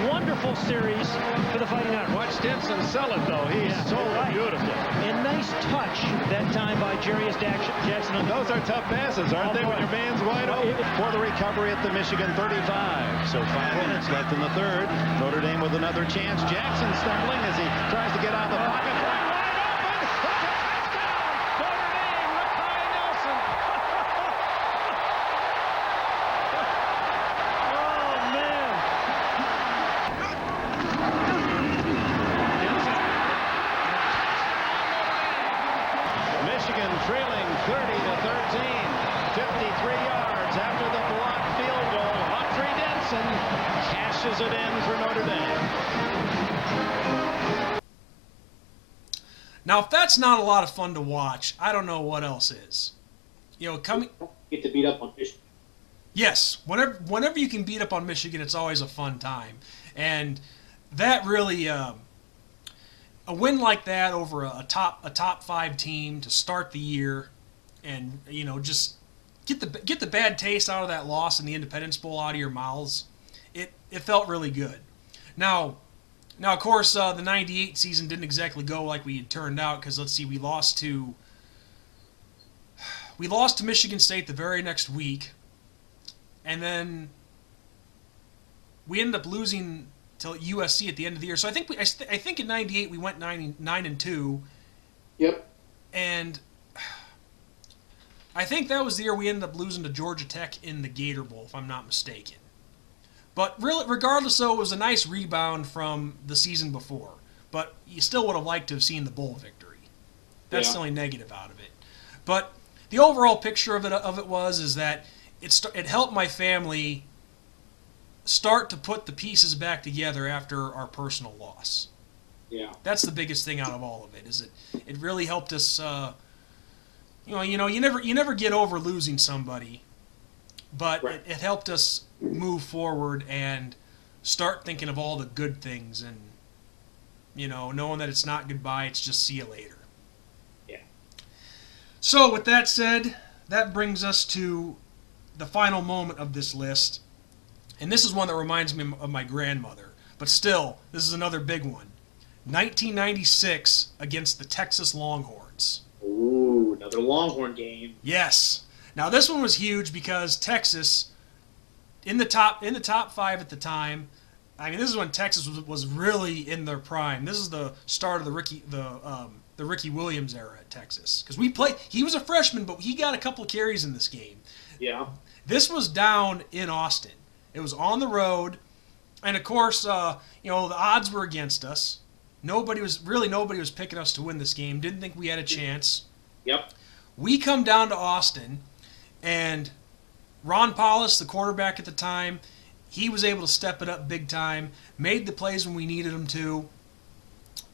wonderful series for the Fighting Irish. Watch Denson sell it, though. He sold it beautifully. And nice touch that time by Jarius Jackson. Those are tough passes, aren't they, when your man's wide open? For the recovery at the Michigan 35. So 5 minutes left in the third. Notre Dame with another chance. Jackson stumbling as he tries to get out of the pocket. Wide open! That's a touchdown! Notre Dame, Lakai Nelson. Oh, man. Michigan trailing 30-13. 53 yards after the blocked field goal. Audrey Denson cashes it in for Notre Dame. Now, if that's not a lot of fun to watch, I don't know what else is. You know, Get to beat up on Michigan. Yes, whenever you can beat up on Michigan, it's always a fun time, and that really a win like that over a top 5 team to start the year, and you know, just get the bad taste out of that loss in the Independence Bowl out of your mouths. It felt really good. Now of course the '98 season didn't exactly go like we had turned out, because let's see, we lost to Michigan State the very next week, and then we ended up losing to USC at the end of the year. So I think in '98 we went 9-2. Yep. And I think that was the year we ended up losing to Georgia Tech in the Gator Bowl, if I'm not mistaken. But really, regardless, though, it was a nice rebound from the season before. But you still would have liked to have seen the bowl victory. That's the only negative out of it. But the overall picture of it was that it helped my family start to put the pieces back together after our personal loss. Yeah. That's the biggest thing out of all of it. Is it really helped us. You never get over losing somebody, but right. it helped us move forward and start thinking of all the good things, and knowing that it's not goodbye, it's just see you later. Yeah. So with that said, that brings us to the final moment of this list, and this is one that reminds me of my grandmother. But still, this is another big one. 1996 against the Texas Longhorns. Ooh, another Longhorn game. Yes. Now this one was huge because Texas, in the top 5 at the time. I mean, this is when Texas was really in their prime. This is the start of the Ricky Williams era at Texas, because he was a freshman, but he got a couple of carries in this game. Yeah. This was down in Austin. It was on the road, and of course, the odds were against us. Nobody was picking us to win this game. Didn't think we had a chance. Yep. We come down to Austin, and Ron Paulus, the quarterback at the time, he was able to step it up big time, made the plays when we needed him to,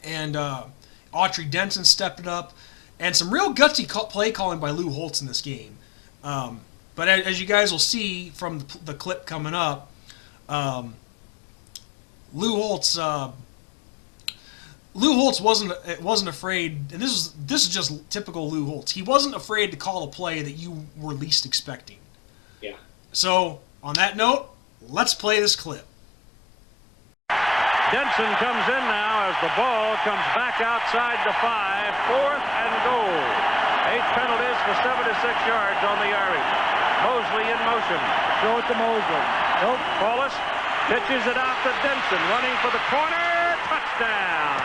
and Autry Denson stepped it up, and some real gutsy play calling by Lou Holtz in this game. But as you guys will see from the clip coming up, Lou Holtz wasn't afraid, and this is just typical Lou Holtz. He wasn't afraid to call a play that you were least expecting. Yeah. So on that note, let's play this clip. Denson comes in now as the ball comes back outside the 5. 4th and goal. 8 penalties for 76 yards on the Irish. Mosley in motion. Throw it to Mosley. Nope. Paulus pitches it out to Denson, running for the corner. Touchdown.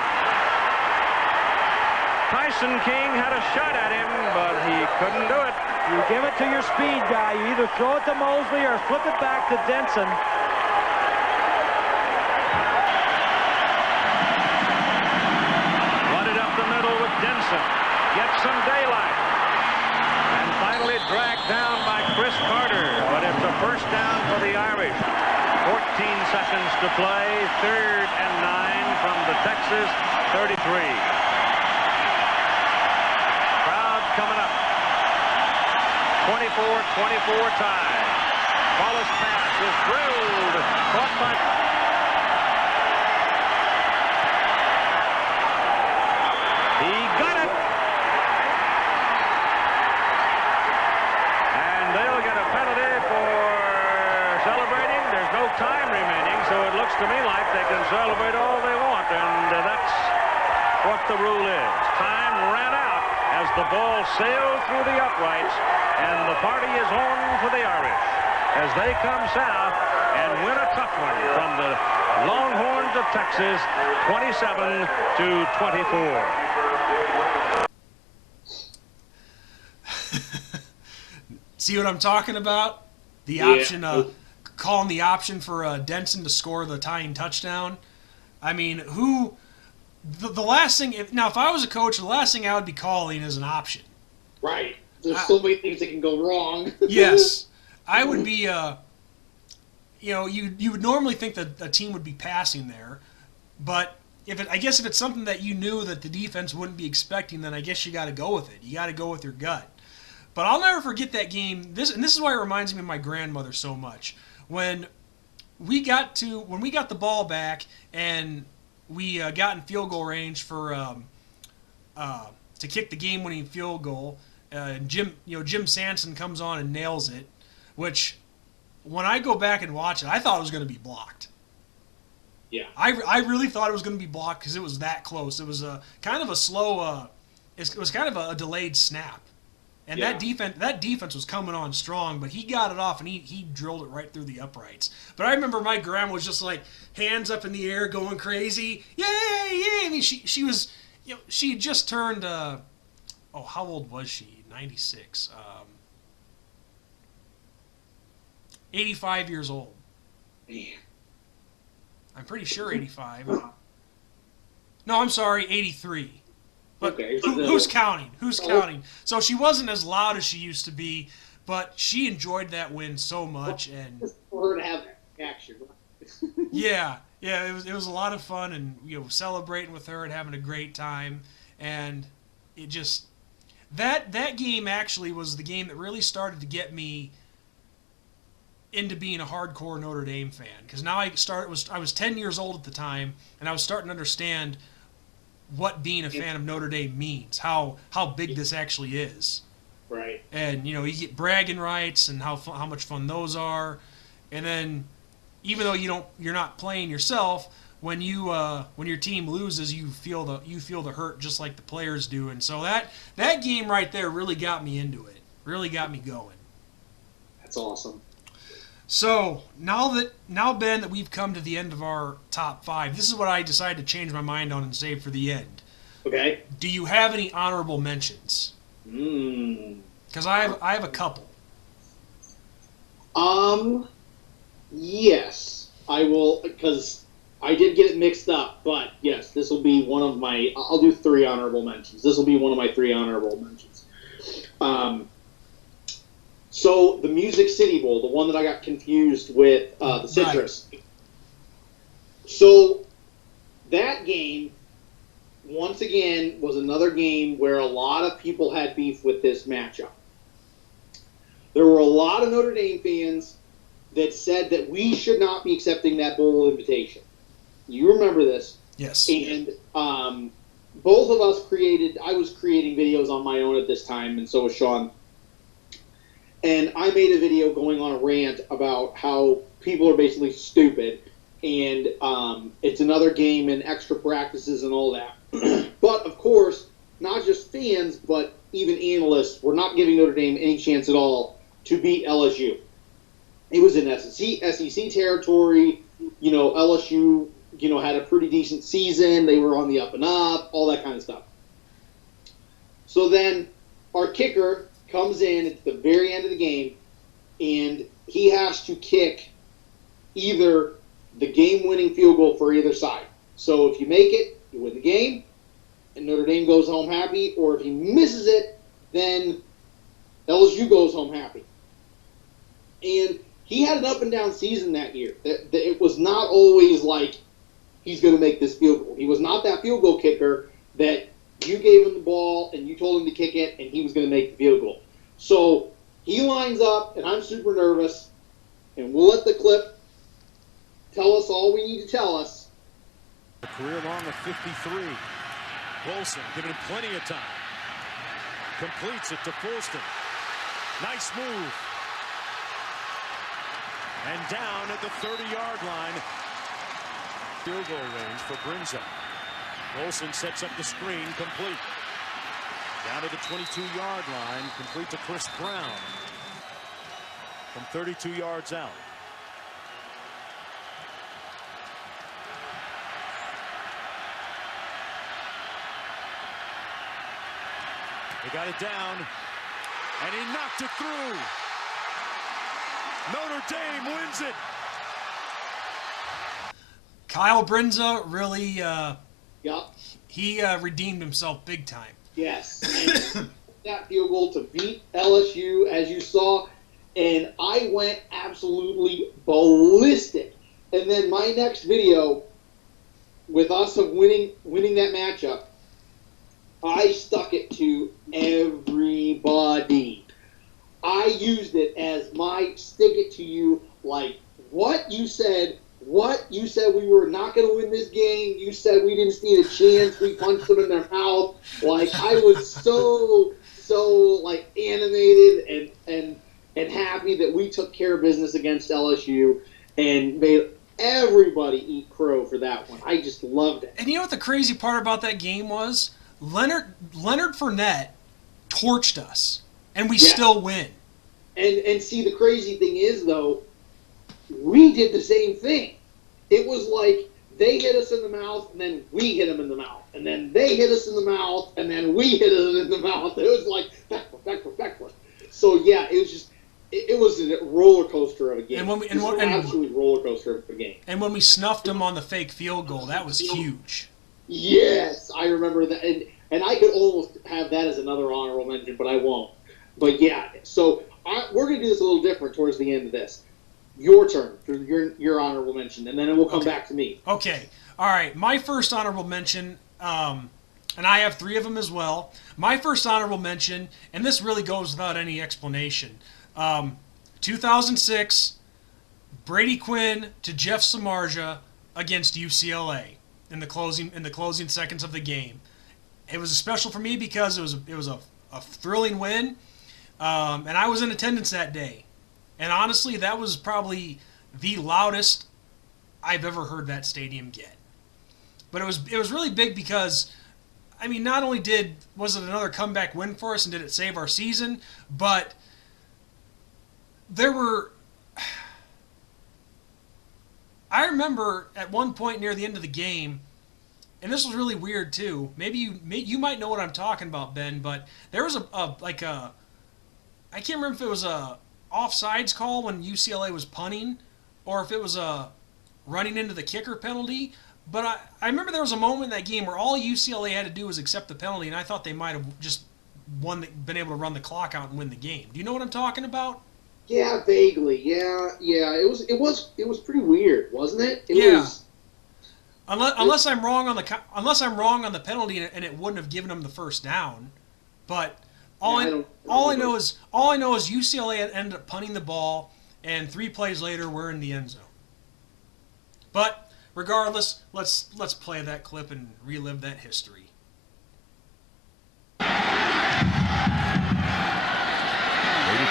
Tyson King had a shot at him, but he couldn't do it. You give it to your speed guy. You either throw it to Mosley or flip it back to Denson. Run it up the middle with Denson. Gets some daylight. And finally dragged down by Chris Carter. But it's a first down for the Irish. 14 seconds to play. 3rd and 9 from the Texas 33. Crowd coming up. 24-24 tie. Wallace pass is drilled. Caught by... He got it. And they'll get a penalty for celebrating. There's no time remaining, so it looks to me like they can celebrate all they want, and that's what the rule is. Time ran out as the ball sailed through the uprights, and the party is on for the Irish as they come south and win a tough one from the Longhorns of Texas, 27-24. See what I'm talking about? The option, calling the option for Denson to score the tying touchdown. I mean, the last thing, if I was a coach, the last thing I would be calling is an option. Right. There's so many things that can go wrong. Yes. I would be, you would normally think that a team would be passing there, but I guess if it's something that you knew that the defense wouldn't be expecting, then I guess you got to go with it. You got to go with your gut. But I'll never forget that game. This is why it reminds me of my grandmother so much. When we got the ball back and we got in field goal range for to kick the game-winning field goal, Jim Sanson comes on and nails it. Which, when I go back and watch it, I thought it was going to be blocked. Yeah. I really thought it was going to be blocked because it was that close. It was kind of a slow. It was kind of a delayed snap. And that defense was coming on strong, but he got it off and he drilled it right through the uprights. But I remember my grandma was just like hands up in the air, going crazy, yay, yay! I mean, she was, she had just turned. How old was she? 96. 85 years old. Man. I'm pretty sure 85. No, I'm sorry, 83. But okay. Who's counting? Who's counting? So she wasn't as loud as she used to be, but she enjoyed that win so much, and for her to have action. yeah, it was a lot of fun, and celebrating with her and having a great time, and it just that game actually was the game that really started to get me into being a hardcore Notre Dame fan, because now I was 10 years old at the time, and I was starting to understand what being a fan of Notre Dame means, how big this actually is. Right. And you get bragging rights and how much fun those are, and then even though you're not playing yourself, when your team loses, you feel the hurt just like the players do, and so that game right there really got me into it. Really got me going. That's awesome. So now Ben, that we've come to the end of our top 5, this is what I decided to change my mind on and save for the end. Okay. Do you have any honorable mentions? Because I have a couple. Yes, I will, because I did get it mixed up, but yes, this will be one of my, I'll do 3 honorable mentions. This will be one of my 3 honorable mentions. So the Music City Bowl, the one that I got confused with the Citrus. Right. So that game, once again, was another game where a lot of people had beef with this matchup. There were a lot of Notre Dame fans that said that we should not be accepting that bowl invitation. You remember this. Yes. And both of us I was creating videos on my own at this time, and so was Sean. And I made a video going on a rant about how people are basically stupid, and it's another game and extra practices and all that. But, of course, not just fans, but even analysts were not giving Notre Dame any chance at all to beat LSU. It was in SEC territory. You know, LSU, had a pretty decent season. They were on the up and up, all that kind of stuff. So then our kicker comes in at the very end of the game, and he has to kick either the game-winning field goal for either side. So if you make it, you win the game, and Notre Dame goes home happy, or if he misses it, then LSU goes home happy. And he had an up-and-down season that year. It was not always like he's going to make this field goal. He was not that field goal kicker that you gave him the ball and you told him to kick it and he was going to make the field goal. So he lines up, and I'm super nervous, and we'll let the clip tell us all we need to tell us. A career long of 53. Wilson giving him plenty of time. Completes it to Fulston. Nice move. And down at the 30-yard line. Field goal range for Brinza. Wilson sets up the screen, complete. Down to the 22-yard line, complete to Chris Brown. From 32 yards out. They got it down, and he knocked it through. Notre Dame wins it. Kyle Brinza really, he redeemed himself big time. Yes. And that field goal to beat LSU, as you saw, and I went absolutely ballistic. And then my next video, with us of winning that matchup, I stuck it to everybody. I used it as my stick it to you, like, what you said we were not going to win this game. You said we didn't stand a chance. We punched them in their mouth. Like, I was so like animated and happy that we took care of business against LSU and made everybody eat crow for that one. I just loved it. And you know what the crazy part about that game was? Leonard Fournette torched us, and we still win. And see, the crazy thing is, though, we did the same thing. It was like they hit us in the mouth, and then we hit them in the mouth. And then they hit us in the mouth, and then we hit them in the mouth. It was like backward. So, yeah, it was just it was a roller coaster of a game. Absolutely roller coaster of a game. And when we snuffed them on the fake field goal, that was huge. Yes, I remember that. And I could almost have that as another honorable mention, but I won't. But, yeah, so we're going to do this a little different towards the end of this. Your turn for your honorable mention, and then it will come back to me. Okay. All right. My first honorable mention, and I have 3 of them as well. My first honorable mention, and this really goes without any explanation, 2006, Brady Quinn to Jeff Samardzija against UCLA in the closing seconds of the game. It was special for me because it was a thrilling win, and I was in attendance that day. And honestly, that was probably the loudest I've ever heard that stadium get. But it was really big because, I mean, not only was it another comeback win for us and did it save our season, but there were... I remember at one point near the end of the game, and this was really weird too. Maybe you might know what I'm talking about, Ben, but there was I can't remember if it was a offsides call when UCLA was punting, or if it was a running into the kicker penalty. But I remember there was a moment in that game where all UCLA had to do was accept the penalty, and I thought they might have just been able to run the clock out and win the game. Do you know what I'm talking about? Yeah, vaguely. Yeah. It was pretty weird, wasn't it? It was. Unless I'm wrong on the penalty and it wouldn't have given them the first down, but all I know is UCLA ended up punting the ball, and 3 plays later we're in the end zone. But regardless, let's play that clip and relive that history. Brady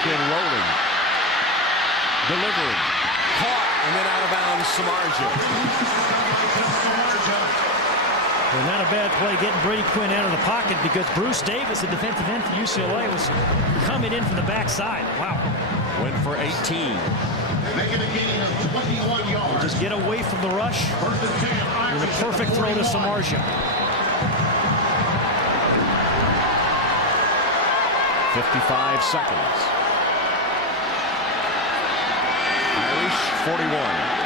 Quinn rolling, delivering, caught, and then out of bounds. Samardzija. Well, not a bad play getting Brady Quinn out of the pocket, because Bruce Davis, the defensive end for UCLA, was coming in from the backside. Wow. Went for 18. Making a gain of 21 yards. Just get away from the rush. And a perfect throw to Samardzija. 55 seconds. Irish 41.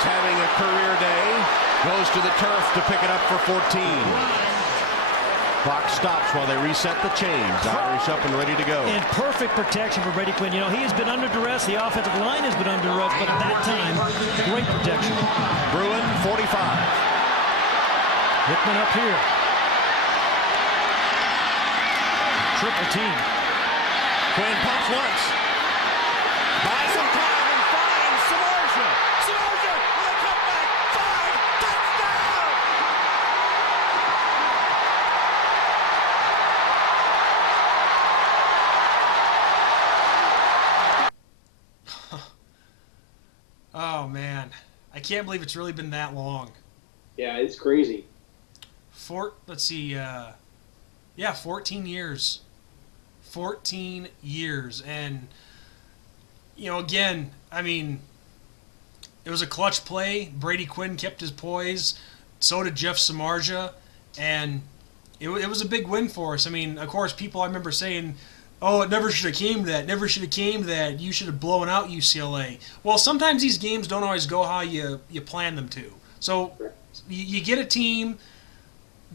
Having a career day, goes to the turf to pick it up for 14. Clock stops while they reset the chains. Irish up and ready to go. And perfect protection for Brady Quinn. You know, he has been under duress. The offensive line has been under duress, but at that time, great protection. Bruin, 45. Hickman up here. Triple team. Quinn pumps once. Buys some time and finds Samardzija. Samardzija with a cutback. 5. Touchdown! Oh, man. I can't believe it's really been that long. Yeah, it's crazy. Let's see. 14 years. 14 years. And, you know, again, I mean, it was a clutch play. Brady Quinn kept his poise. So did Jeff Samardzija. And it was a big win for us. I mean, of course, I remember saying, oh, it never should have came to that. Never should have came to that. You should have blown out UCLA. Well, sometimes these games don't always go how you plan them to. So you get a team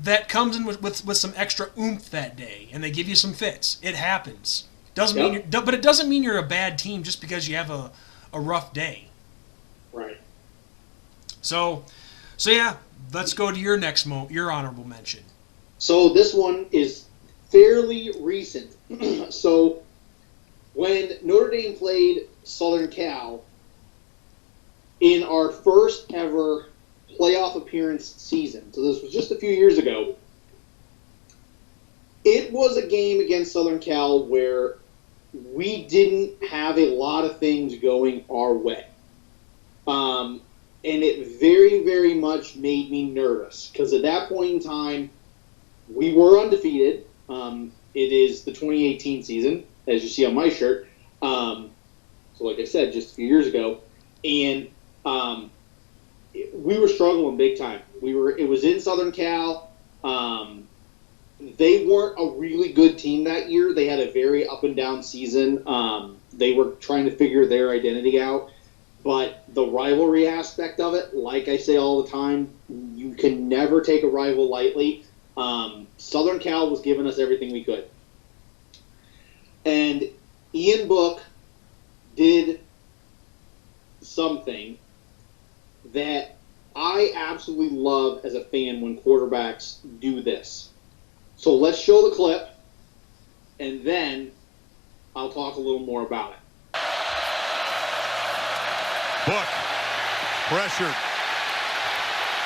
that comes in with some extra oomph that day, and they give you some fits. It happens. But it doesn't mean you're a bad team just because you have a rough day. Right. So yeah, let's go to your your honorable mention. So this one is fairly recent. So when Notre Dame played Southern Cal in our first ever playoff appearance season, so this was just a few years ago, it was a game against Southern Cal where we didn't have a lot of things going our way. And it very, very much made me nervous because at that point in time, we were undefeated. It is the 2018 season, as you see on my shirt. So like I said, just a few years ago. And we were struggling big time. It was in Southern Cal. They weren't a really good team that year. They had a very up and down season. They were trying to figure their identity out. But the rivalry aspect of it, like I say all the time, you can never take a rival lightly. Southern Cal was giving us everything we could. And Ian Book did something that I absolutely love as a fan when quarterbacks do this. So let's show the clip, and then I'll talk a little more about it. Book, pressured,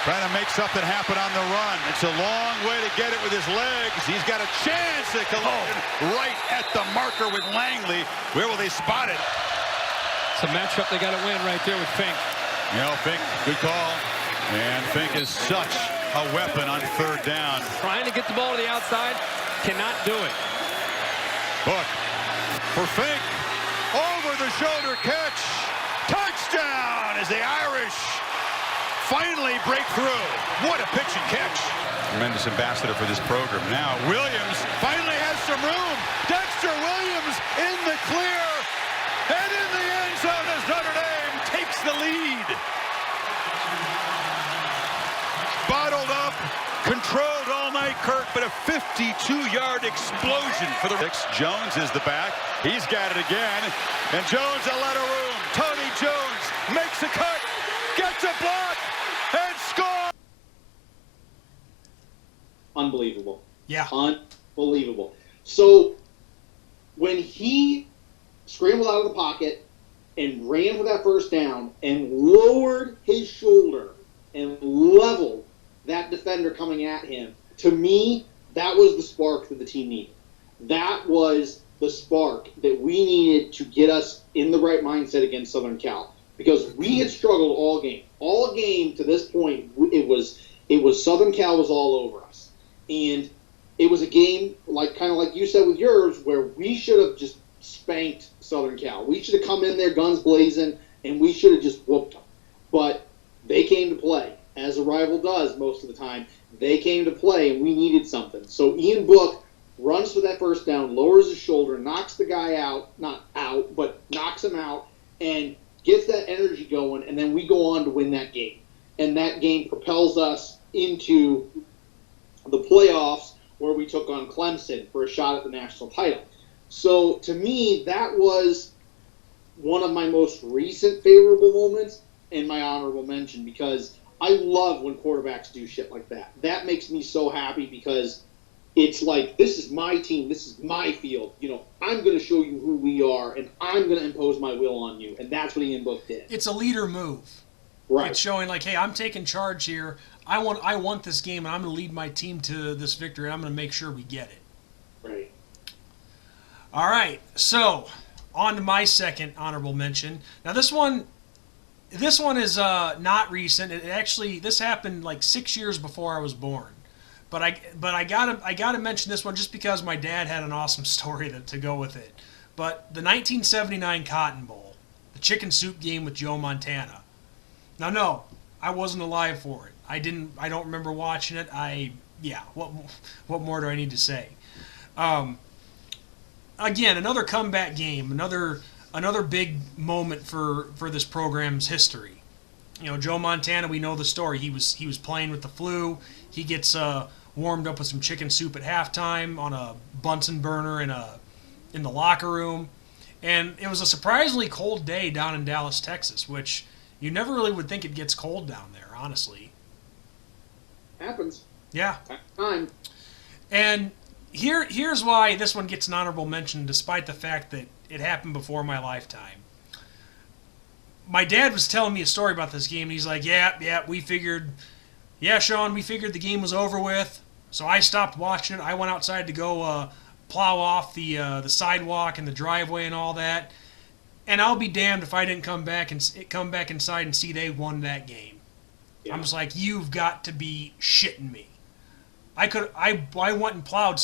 Trying to make something happen on the run. It's a long way to get it with his legs. He's got a chance at collision right at the marker with Langley. Where will they spot it? It's a matchup they got to win right there with Fink. You know, Fink, good call. And Fink is such a weapon on third down. Trying to get the ball to the outside, cannot do it. Book for Fink. Over the shoulder catch. Touchdown as the Irish finally break through. What a pitch and catch. Tremendous ambassador for this program. Now Williams finally has some room. Dexter Williams in the clear. And in the end zone as Notre Dame takes the lead. Bottled up, controlled all night, Kirk, but a 52-yard explosion for the Ricks. Jones is the back. He's got it again. And Jones a lot of room. Tony Jones makes a cut, gets a block, and scores. Unbelievable. Yeah. Unbelievable. So when he scrambled out of the pocket and ran for that first down and lowered his shoulder and leveled that defender coming at him, to me, that was the spark that the team needed. That was the spark that we needed to get us in the right mindset against Southern Cal. Because we had struggled all game. All game to this point, it was Southern Cal was all over us. And it was a game, kind of like you said with yours, where we should have just spanked Southern Cal. We should have come in there guns blazing, and we should have just whooped them. But they came to play, as a rival does most of the time. They came to play, and we needed something. So Ian Book runs for that first down, lowers his shoulder, knocks the guy out, not out, but knocks him out, and gets that energy going, and then we go on to win that game. And that game propels us into the playoffs where we took on Clemson for a shot at the national title. So to me, that was one of my most recent favorable moments and my honorable mention, because I love when quarterbacks do shit like that. That makes me so happy because it's like, this is my team, this is my field. You know, I'm going to show you who we are, and I'm going to impose my will on you. And that's what Ian Book did. It's a leader move. Right. It's showing like, hey, I'm taking charge here. I want this game, and I'm going to lead my team to this victory, and I'm going to make sure we get it. Right. All right. So, on to my second honorable mention. Now, this one is not recent. This happened like 6 years before I was born. But I gotta mention this one just because my dad had an awesome story to go with it. But the 1979 Cotton Bowl, the chicken soup game with Joe Montana. Now, no, I wasn't alive for it. I don't remember watching it. What more do I need to say? Again, another comeback game, another big moment for this program's history. You know, Joe Montana, we know the story. He was playing with the flu. He gets warmed up with some chicken soup at halftime on a Bunsen burner in the locker room. And it was a surprisingly cold day down in Dallas, Texas, which you never really would think it gets cold down there, honestly. Happens. Yeah. Time. And here's why this one gets an honorable mention, despite the fact that it happened before my lifetime. My dad was telling me a story about this game, and he's like, Sean, we figured the game was over with, so I stopped watching it. I went outside to go plow off the sidewalk and the driveway and all that, and I'll be damned if I didn't come back inside and see they won that game. Yeah. I'm just like, you've got to be shitting me. I went and plowed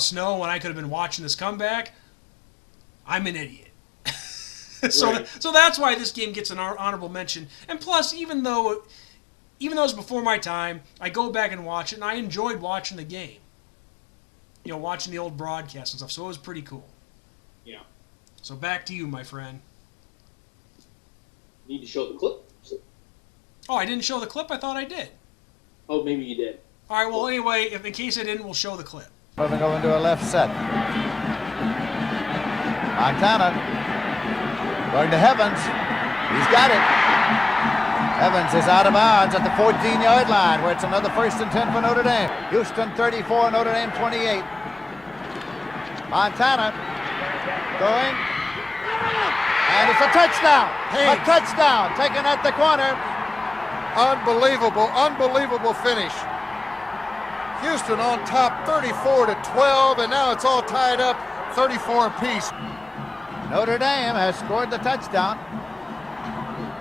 snow when I could have been watching this comeback. I'm an idiot. So that's why this game gets an honorable mention. And plus, even though it's before my time, I go back and watch it, and I enjoyed watching the game. You know, watching the old broadcasts and stuff. So it was pretty cool. Yeah. So back to you, my friend. Need to show the clip? Oh, I didn't show the clip? I thought I did. Oh, maybe you did. All right, well, anyway, in case I didn't, we'll show the clip. Moving over into a left set. Montana going to Evans. He's got it. Evans is out of bounds at the 14-yard line, where it's another 1st and 10 for Notre Dame. Houston 34, Notre Dame 28. Montana going. And it's a touchdown. A touchdown taken at the corner. Unbelievable finish. Houston on top 34-12, and now it's all tied up 34 apiece. Notre Dame has scored the touchdown.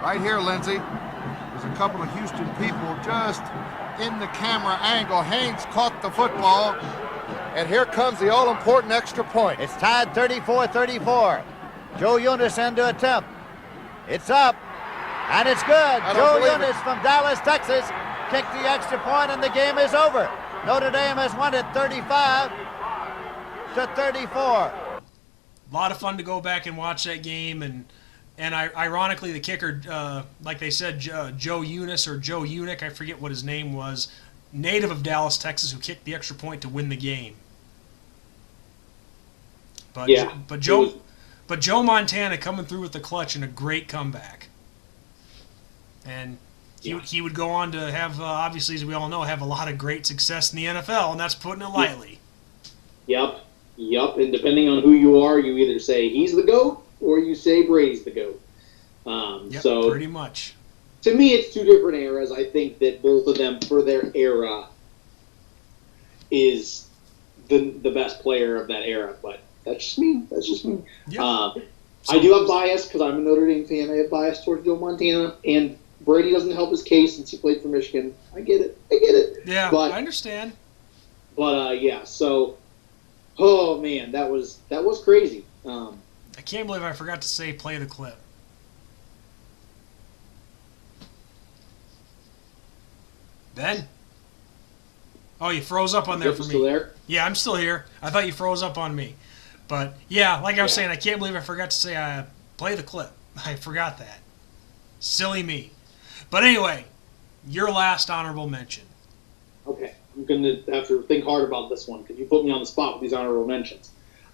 Right here, Lindsey, there's a couple of Houston people just in the camera angle. Haynes caught the football, and here comes the all-important extra point. It's tied 34-34. Joe Unison to attempt. It's up, and it's good. Joe Unis from Dallas, Texas, kicked the extra point, and the game is over. Notre Dame has won it 35-34. A lot of fun to go back and watch that game, and ironically, the kicker, like they said, Joe Unis or Joe Unick, I forget what his name was, native of Dallas, Texas, who kicked the extra point to win the game. But yeah, Joe Montana coming through with the clutch and a great comeback, and he would go on to have, obviously, as we all know, have a lot of great success in the NFL, and that's putting it lightly. Yep. And depending on who you are, you either say he's the GOAT or you say Brady's the GOAT. So pretty much. To me, it's two different eras. I think that both of them, for their era, is the best player of that era. But that's just me. Yep. I do have bias because I'm a Notre Dame fan. I have bias towards Joe Montana, and Brady doesn't help his case since he played for Michigan. I get it. Yeah, but, I understand. But so, oh man, that was crazy. I can't believe I forgot to say play the clip. Ben? Oh, you froze up on there for me. Still there? Yeah, I'm still here. I thought you froze up on me. But, yeah, like I was saying, I can't believe I forgot to say play the clip. I forgot that. Silly me. But anyway, your last honorable mention. Okay. I'm going to have to think hard about this one because you put me on the spot with these honorable mentions.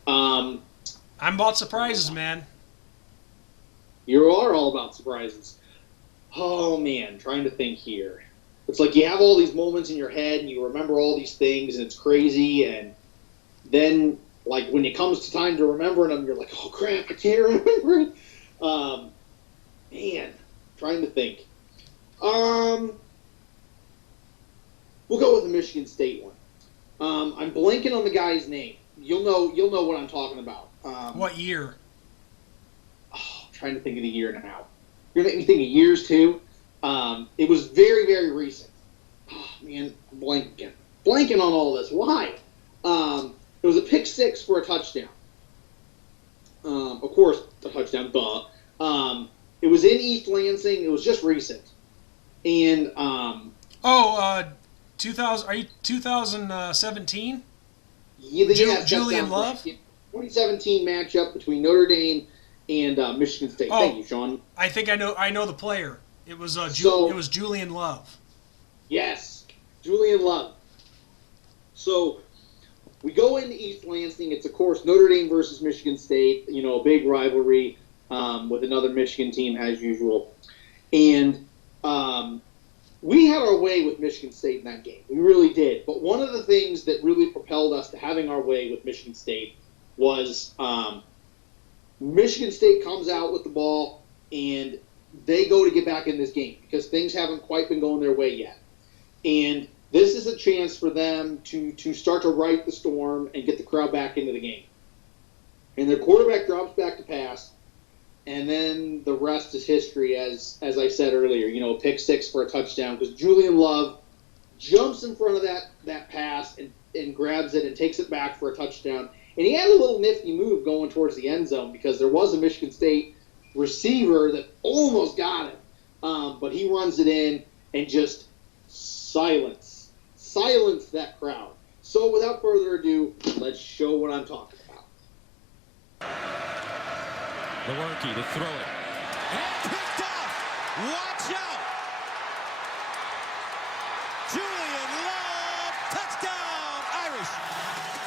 I'm about surprises, man. You are all about surprises. Oh, man, trying to think here. It's like you have all these moments in your head and you remember all these things and it's crazy, and then, like, when it comes to time to remembering them, you're like, oh, crap, I can't remember it. Man, trying to think. We'll go with the Michigan State one. I'm blanking on the guy's name. You'll know what I'm talking about. What year? I'm trying to think of the year now. You're making me think of years too. It was very, very recent. Oh, man, I'm blanking on all this. Why? It was a pick six for a touchdown. Of course, a touchdown. Duh. It was in East Lansing. It was just recent. And 2000? Are you 2017? Yeah, Julian Love. 2017 matchup between Notre Dame and Michigan State. Thank you, Sean. I think I know the player. It was it was Julian Love. Yes, Julian Love. So we go into East Lansing. It's, of course, Notre Dame versus Michigan State. You know, a big rivalry with another Michigan team as usual. And we had our way with Michigan State in that game. We really did. But one of the things that really propelled us to having our way with Michigan State was Michigan State comes out with the ball and they go to get back in this game because things haven't quite been going their way yet. And this is a chance for them to start to right the storm and get the crowd back into the game. And their quarterback drops back to pass, and then the rest is history, as I said earlier. You know, pick six for a touchdown because Julian Love jumps in front of that pass and grabs it and takes it back for a touchdown. And he had a little nifty move going towards the end zone because there was a Michigan State receiver that almost got him. But he runs it in and just silence that crowd. So without further ado, let's show what I'm talking about. Lewerke to throw it. And picked off! Watch out! Julian Love, touchdown! Irish,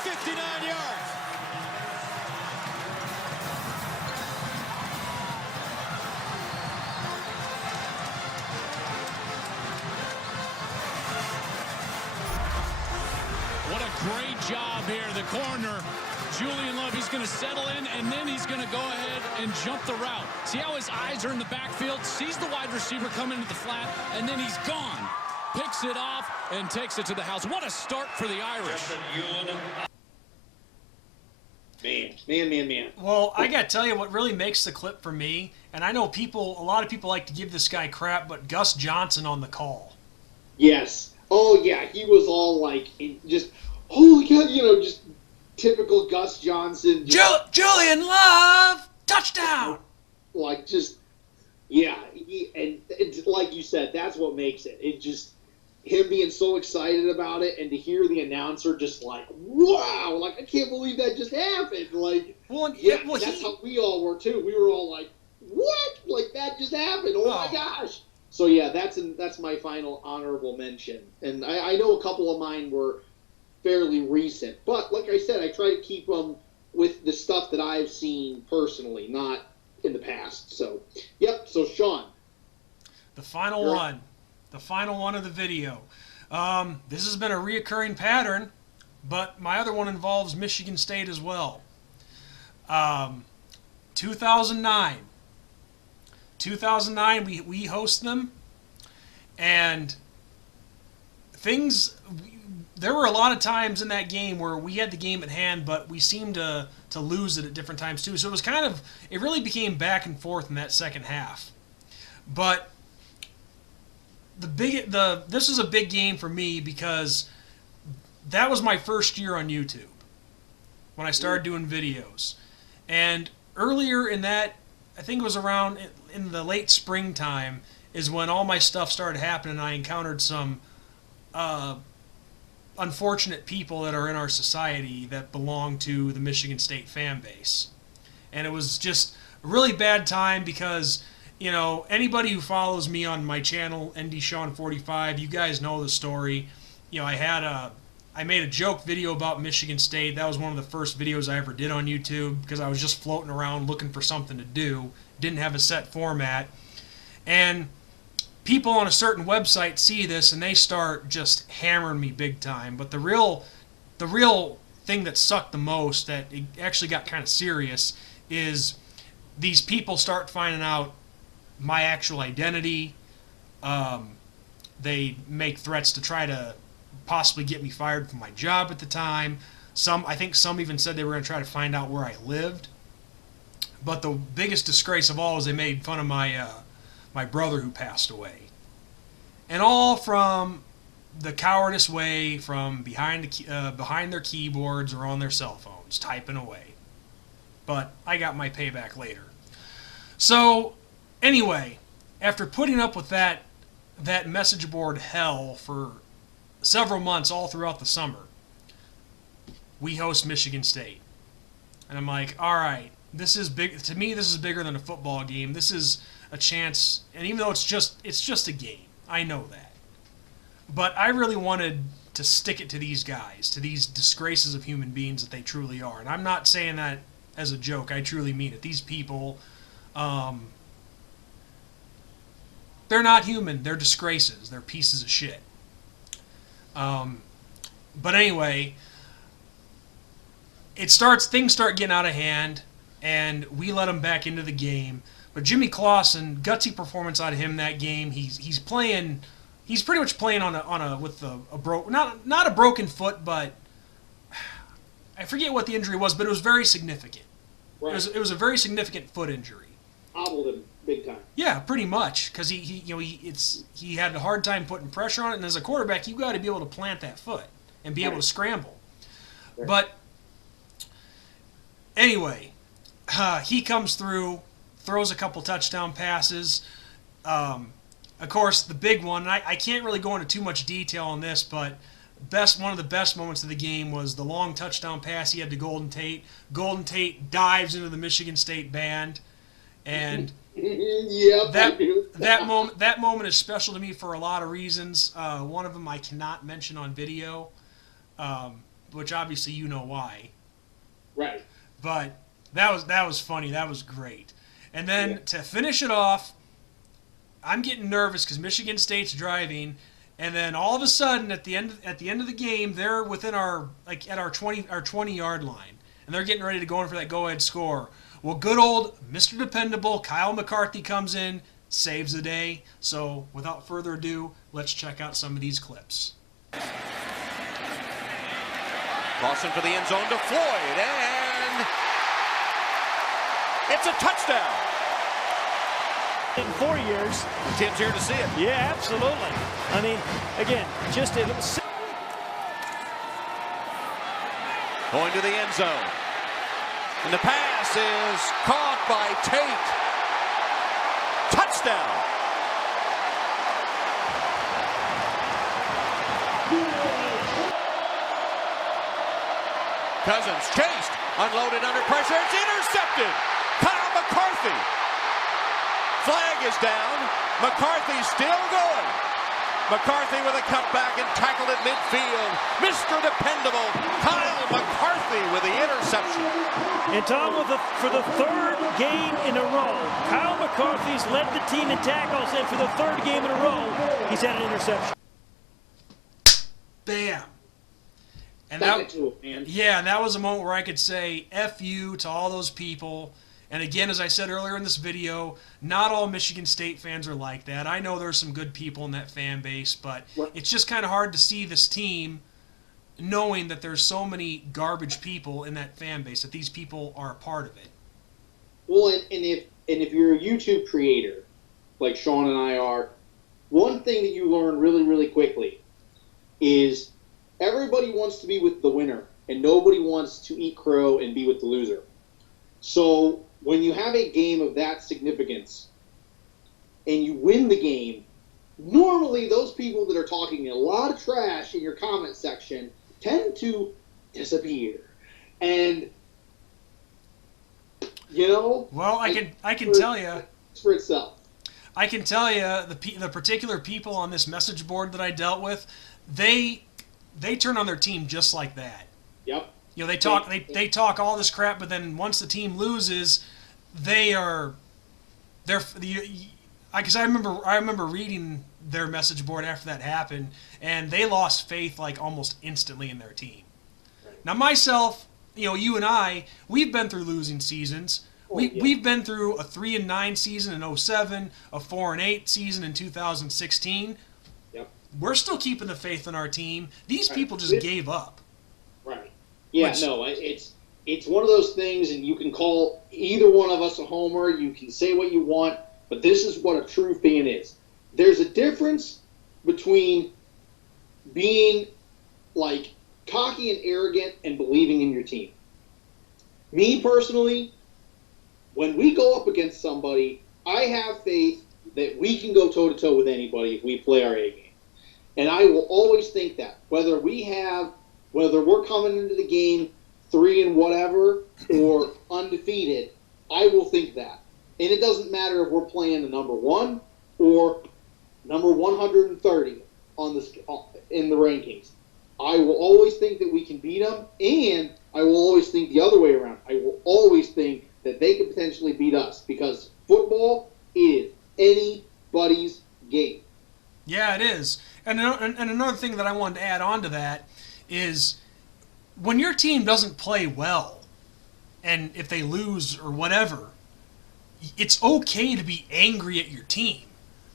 59 yards. What a great job here. The corner Julian Love. He's going to settle in, and then he's going to go ahead and jump the route. See how his eyes are in the backfield? Sees the wide receiver coming into the flat, and then he's gone. Picks it off and takes it to the house. What a start for the Irish. Man. Well, I got to tell you what really makes the clip for me, and I know a lot of people like to give this guy crap, but Gus Johnson on the call. Yes. Oh, yeah. He was all like, just, oh, my God, just typical Gus Johnson. Julian Love, touchdown! Like, just, yeah. And it's, like you said, that's what makes it. It just, him being so excited about it, and to hear the announcer just like, wow, like, I can't believe that just happened. Like, that's how we all were, too. We were all like, what? Like, that just happened. Oh, my gosh. So, yeah, that's my final honorable mention. And I know a couple of mine were fairly recent. But, like I said, I try to keep them with the stuff that I've seen personally, not in the past. So, yep. So, Sean. The final one. The final one of the video. This has been a reoccurring pattern, but my other one involves Michigan State as well. 2009. 2009, we host them, and there were a lot of times in that game where we had the game at hand, but we seemed to lose it at different times too. So it really became back and forth in that second half. But this is a big game for me because that was my first year on YouTube when I started doing videos. And earlier in that, I think it was around in the late springtime, is when all my stuff started happening. I encountered some unfortunate people that are in our society that belong to the Michigan State fan base. And it was just a really bad time because, anybody who follows me on my channel, ND Sean 45, you guys know the story. I made a joke video about Michigan State. That was one of the first videos I ever did on YouTube because I was just floating around looking for something to do. Didn't have a set format. And people on a certain website see this and they start just hammering me big time. But the real thing that sucked the most, that it actually got kind of serious, is these people start finding out my actual identity. They make threats to try to possibly get me fired from my job at the time. I think some even said they were going to try to find out where I lived. But the biggest disgrace of all is they made fun of my brother who passed away. And all from the cowardice way, from behind their keyboards or on their cell phones, typing away. But I got my payback later. So, anyway, after putting up with that message board hell for several months all throughout the summer, we host Michigan State. And I'm like, all right, this is big. To me, this is bigger than a football game. This is a chance, and even though it's just a game, I know that. But I really wanted to stick it to these guys, to these disgraces of human beings that they truly are. And I'm not saying that as a joke. I truly mean it. These people, they're not human. They're disgraces. They're pieces of shit. But anyway, things start getting out of hand, and we let him back into the game. But Jimmy Clausen, gutsy performance out of him that game. He's playing. He's pretty much playing with not a broken foot, but I forget what the injury was, but it was very significant. Right. It was a very significant foot injury. Hobbled him big time. Yeah, pretty much, because he had a hard time putting pressure on it, and as a quarterback, you got to be able to plant that foot and be able to scramble. Right. But anyway, he comes through, throws a couple touchdown passes. Of course, the big one, and I can't really go into too much detail on this, but one of the best moments of the game was the long touchdown pass he had to Golden Tate. Golden Tate dives into the Michigan State band, and yep, that moment is special to me for a lot of reasons. One of them I cannot mention on video, which obviously you know why. Right. But that was funny. That was great. And then to finish it off, I'm getting nervous because Michigan State's driving, and then all of a sudden at the end of the game, they're within our 20-yard line. and they're getting ready to go in for that go-ahead score. Well, good old Mr. Dependable Kyle McCarthy comes in, saves the day. So without further ado, let's check out some of these clips. Crossing for the end zone to Floyd, and it's a touchdown. In 4 years. Tim's here to see it. Yeah, absolutely. I mean, again, just a little... Going to the end zone. And the pass is caught by Tate. Touchdown. Cousins chased, unloaded under pressure. It's intercepted. Kyle McCarthy. Flag is down. McCarthy's still going. McCarthy with a cutback and tackled at midfield. Mr. Dependable, Kyle McCarthy with the interception. And Tom, for the third game in a row, Kyle McCarthy's led the team in tackles, and for the third game in a row, he's had an interception. Bam. And that was a moment where I could say F you to all those people. And again, as I said earlier in this video, not all Michigan State fans are like that. I know there's some good people in that fan base, but it's just kind of hard to see this team knowing that there's so many garbage people in that fan base, that these people are a part of it. Well, and if you're a YouTube creator, like Sean and I are, one thing that you learn really, really quickly is everybody wants to be with the winner, and nobody wants to eat crow and be with the loser. So when you have a game of that significance and you win the game, normally those people that are talking a lot of trash in your comment section tend to disappear. And, you know... Well, I can tell you... For itself. I can tell you, the particular people on this message board that I dealt with, they turn on their team just like that. Yep. You know, they talk all this crap, but then once the team loses, because I remember reading their message board after that happened, and they lost faith like almost instantly in their team. Right. Now myself, you know, you and I, we've been through losing seasons. We've been through a 3-9 season in 2007, a 4-8 season in 2016. Yep. We're still keeping the faith in our team. These people just gave up. Right. Yeah, it's one of those things, and you can call either one of us a homer, you can say what you want, but this is what a true fan is. There's a difference between being, like, cocky and arrogant and believing in your team. Me, personally, when we go up against somebody, I have faith that we can go toe-to-toe with anybody if we play our A game. And I will always think that, whether we're coming into the game 3 and whatever or undefeated, I will think that. And it doesn't matter if we're playing the number 1 or number 130 in the rankings. I will always think that we can beat them, and I will always think the other way around. I will always think that they could potentially beat us, because football is anybody's game. Yeah, it is. And another thing that I wanted to add on to that is when your team doesn't play well, and if they lose or whatever, it's okay to be angry at your team.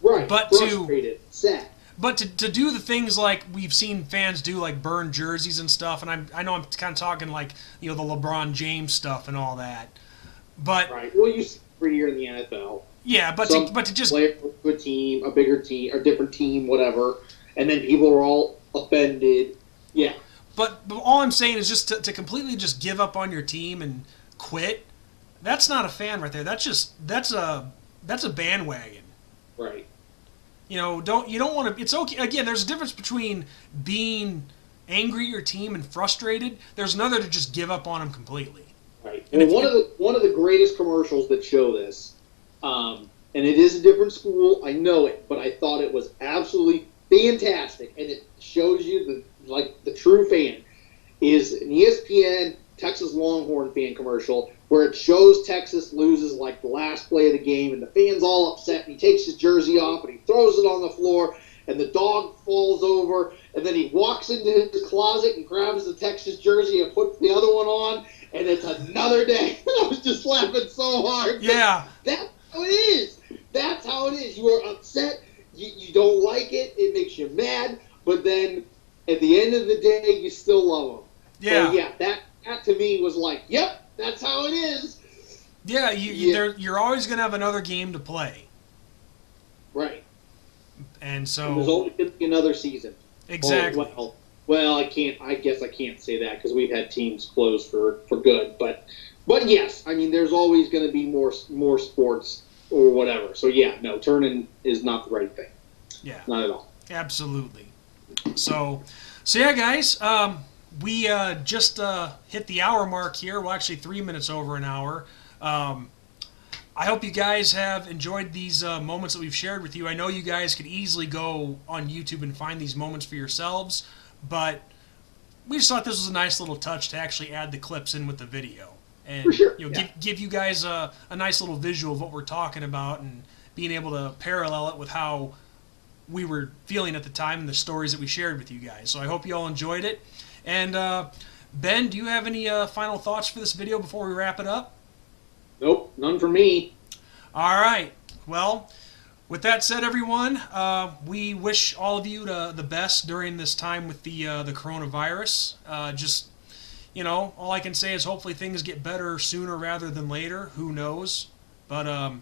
Right. But frustrated, sad. But to do the things like we've seen fans do, like burn jerseys and stuff, and I know I'm kind of talking like, you know, the LeBron James stuff and all that. But right. Well, you see every year in the NFL. Yeah, but to just play for a team, a bigger team, a different team, whatever, and then people are all offended. Yeah. But all I'm saying is just to completely just give up on your team and quit. That's not a fan right there. That's a bandwagon. Right. You know, you don't want to. It's okay. Again, there's a difference between being angry at your team and frustrated. There's another to just give up on them completely. Right. And one of the greatest commercials that show this, and it is a different school, I know it, but I thought it was absolutely fantastic, and it shows you the true fan, is an ESPN Texas Longhorn fan commercial where it shows Texas loses like the last play of the game, and the fan's all upset, and he takes his jersey off and he throws it on the floor, and the dog falls over, and then he walks into his closet and grabs the Texas jersey and puts the other one on, and it's another day. I was just laughing so hard. Yeah. That's how it is. That's how it is. You are upset. You don't like it. It makes you mad. But then at the end of the day, you still love them. Yeah. So, yeah, that to me was like, yep, that's how it is. Yeah, you're always going to have another game to play. Right. And so... And there's always going to be another season. Exactly. Well, I guess I can't say that because we've had teams close for good. But yes, I mean, there's always going to be more sports or whatever. So, yeah, no, turning is not the right thing. Yeah. Not at all. Absolutely. So yeah, guys, we just hit the hour mark here. Well, actually 3 minutes over an hour. I hope you guys have enjoyed these moments that we've shared with you. I know you guys could easily go on YouTube and find these moments for yourselves, but we just thought this was a nice little touch to actually add the clips in with the video. And for sure. Give you guys a nice little visual of what we're talking about and being able to parallel it with how we were feeling at the time and the stories that we shared with you guys. So I hope you all enjoyed it. And Ben, do you have any final thoughts for this video before we wrap it up? Nope, none for me. All right. Well, with that said, everyone, we wish all of you the best during this time with the coronavirus. All I can say is hopefully things get better sooner rather than later. Who knows? But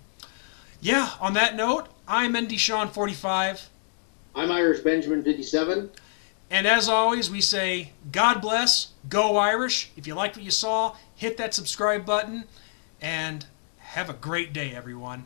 yeah, on that note, I'm ND Sean 45. I'm Irish Benjamin 57. And as always, we say, God bless, go Irish. If you liked what you saw, hit that subscribe button, and have a great day, everyone.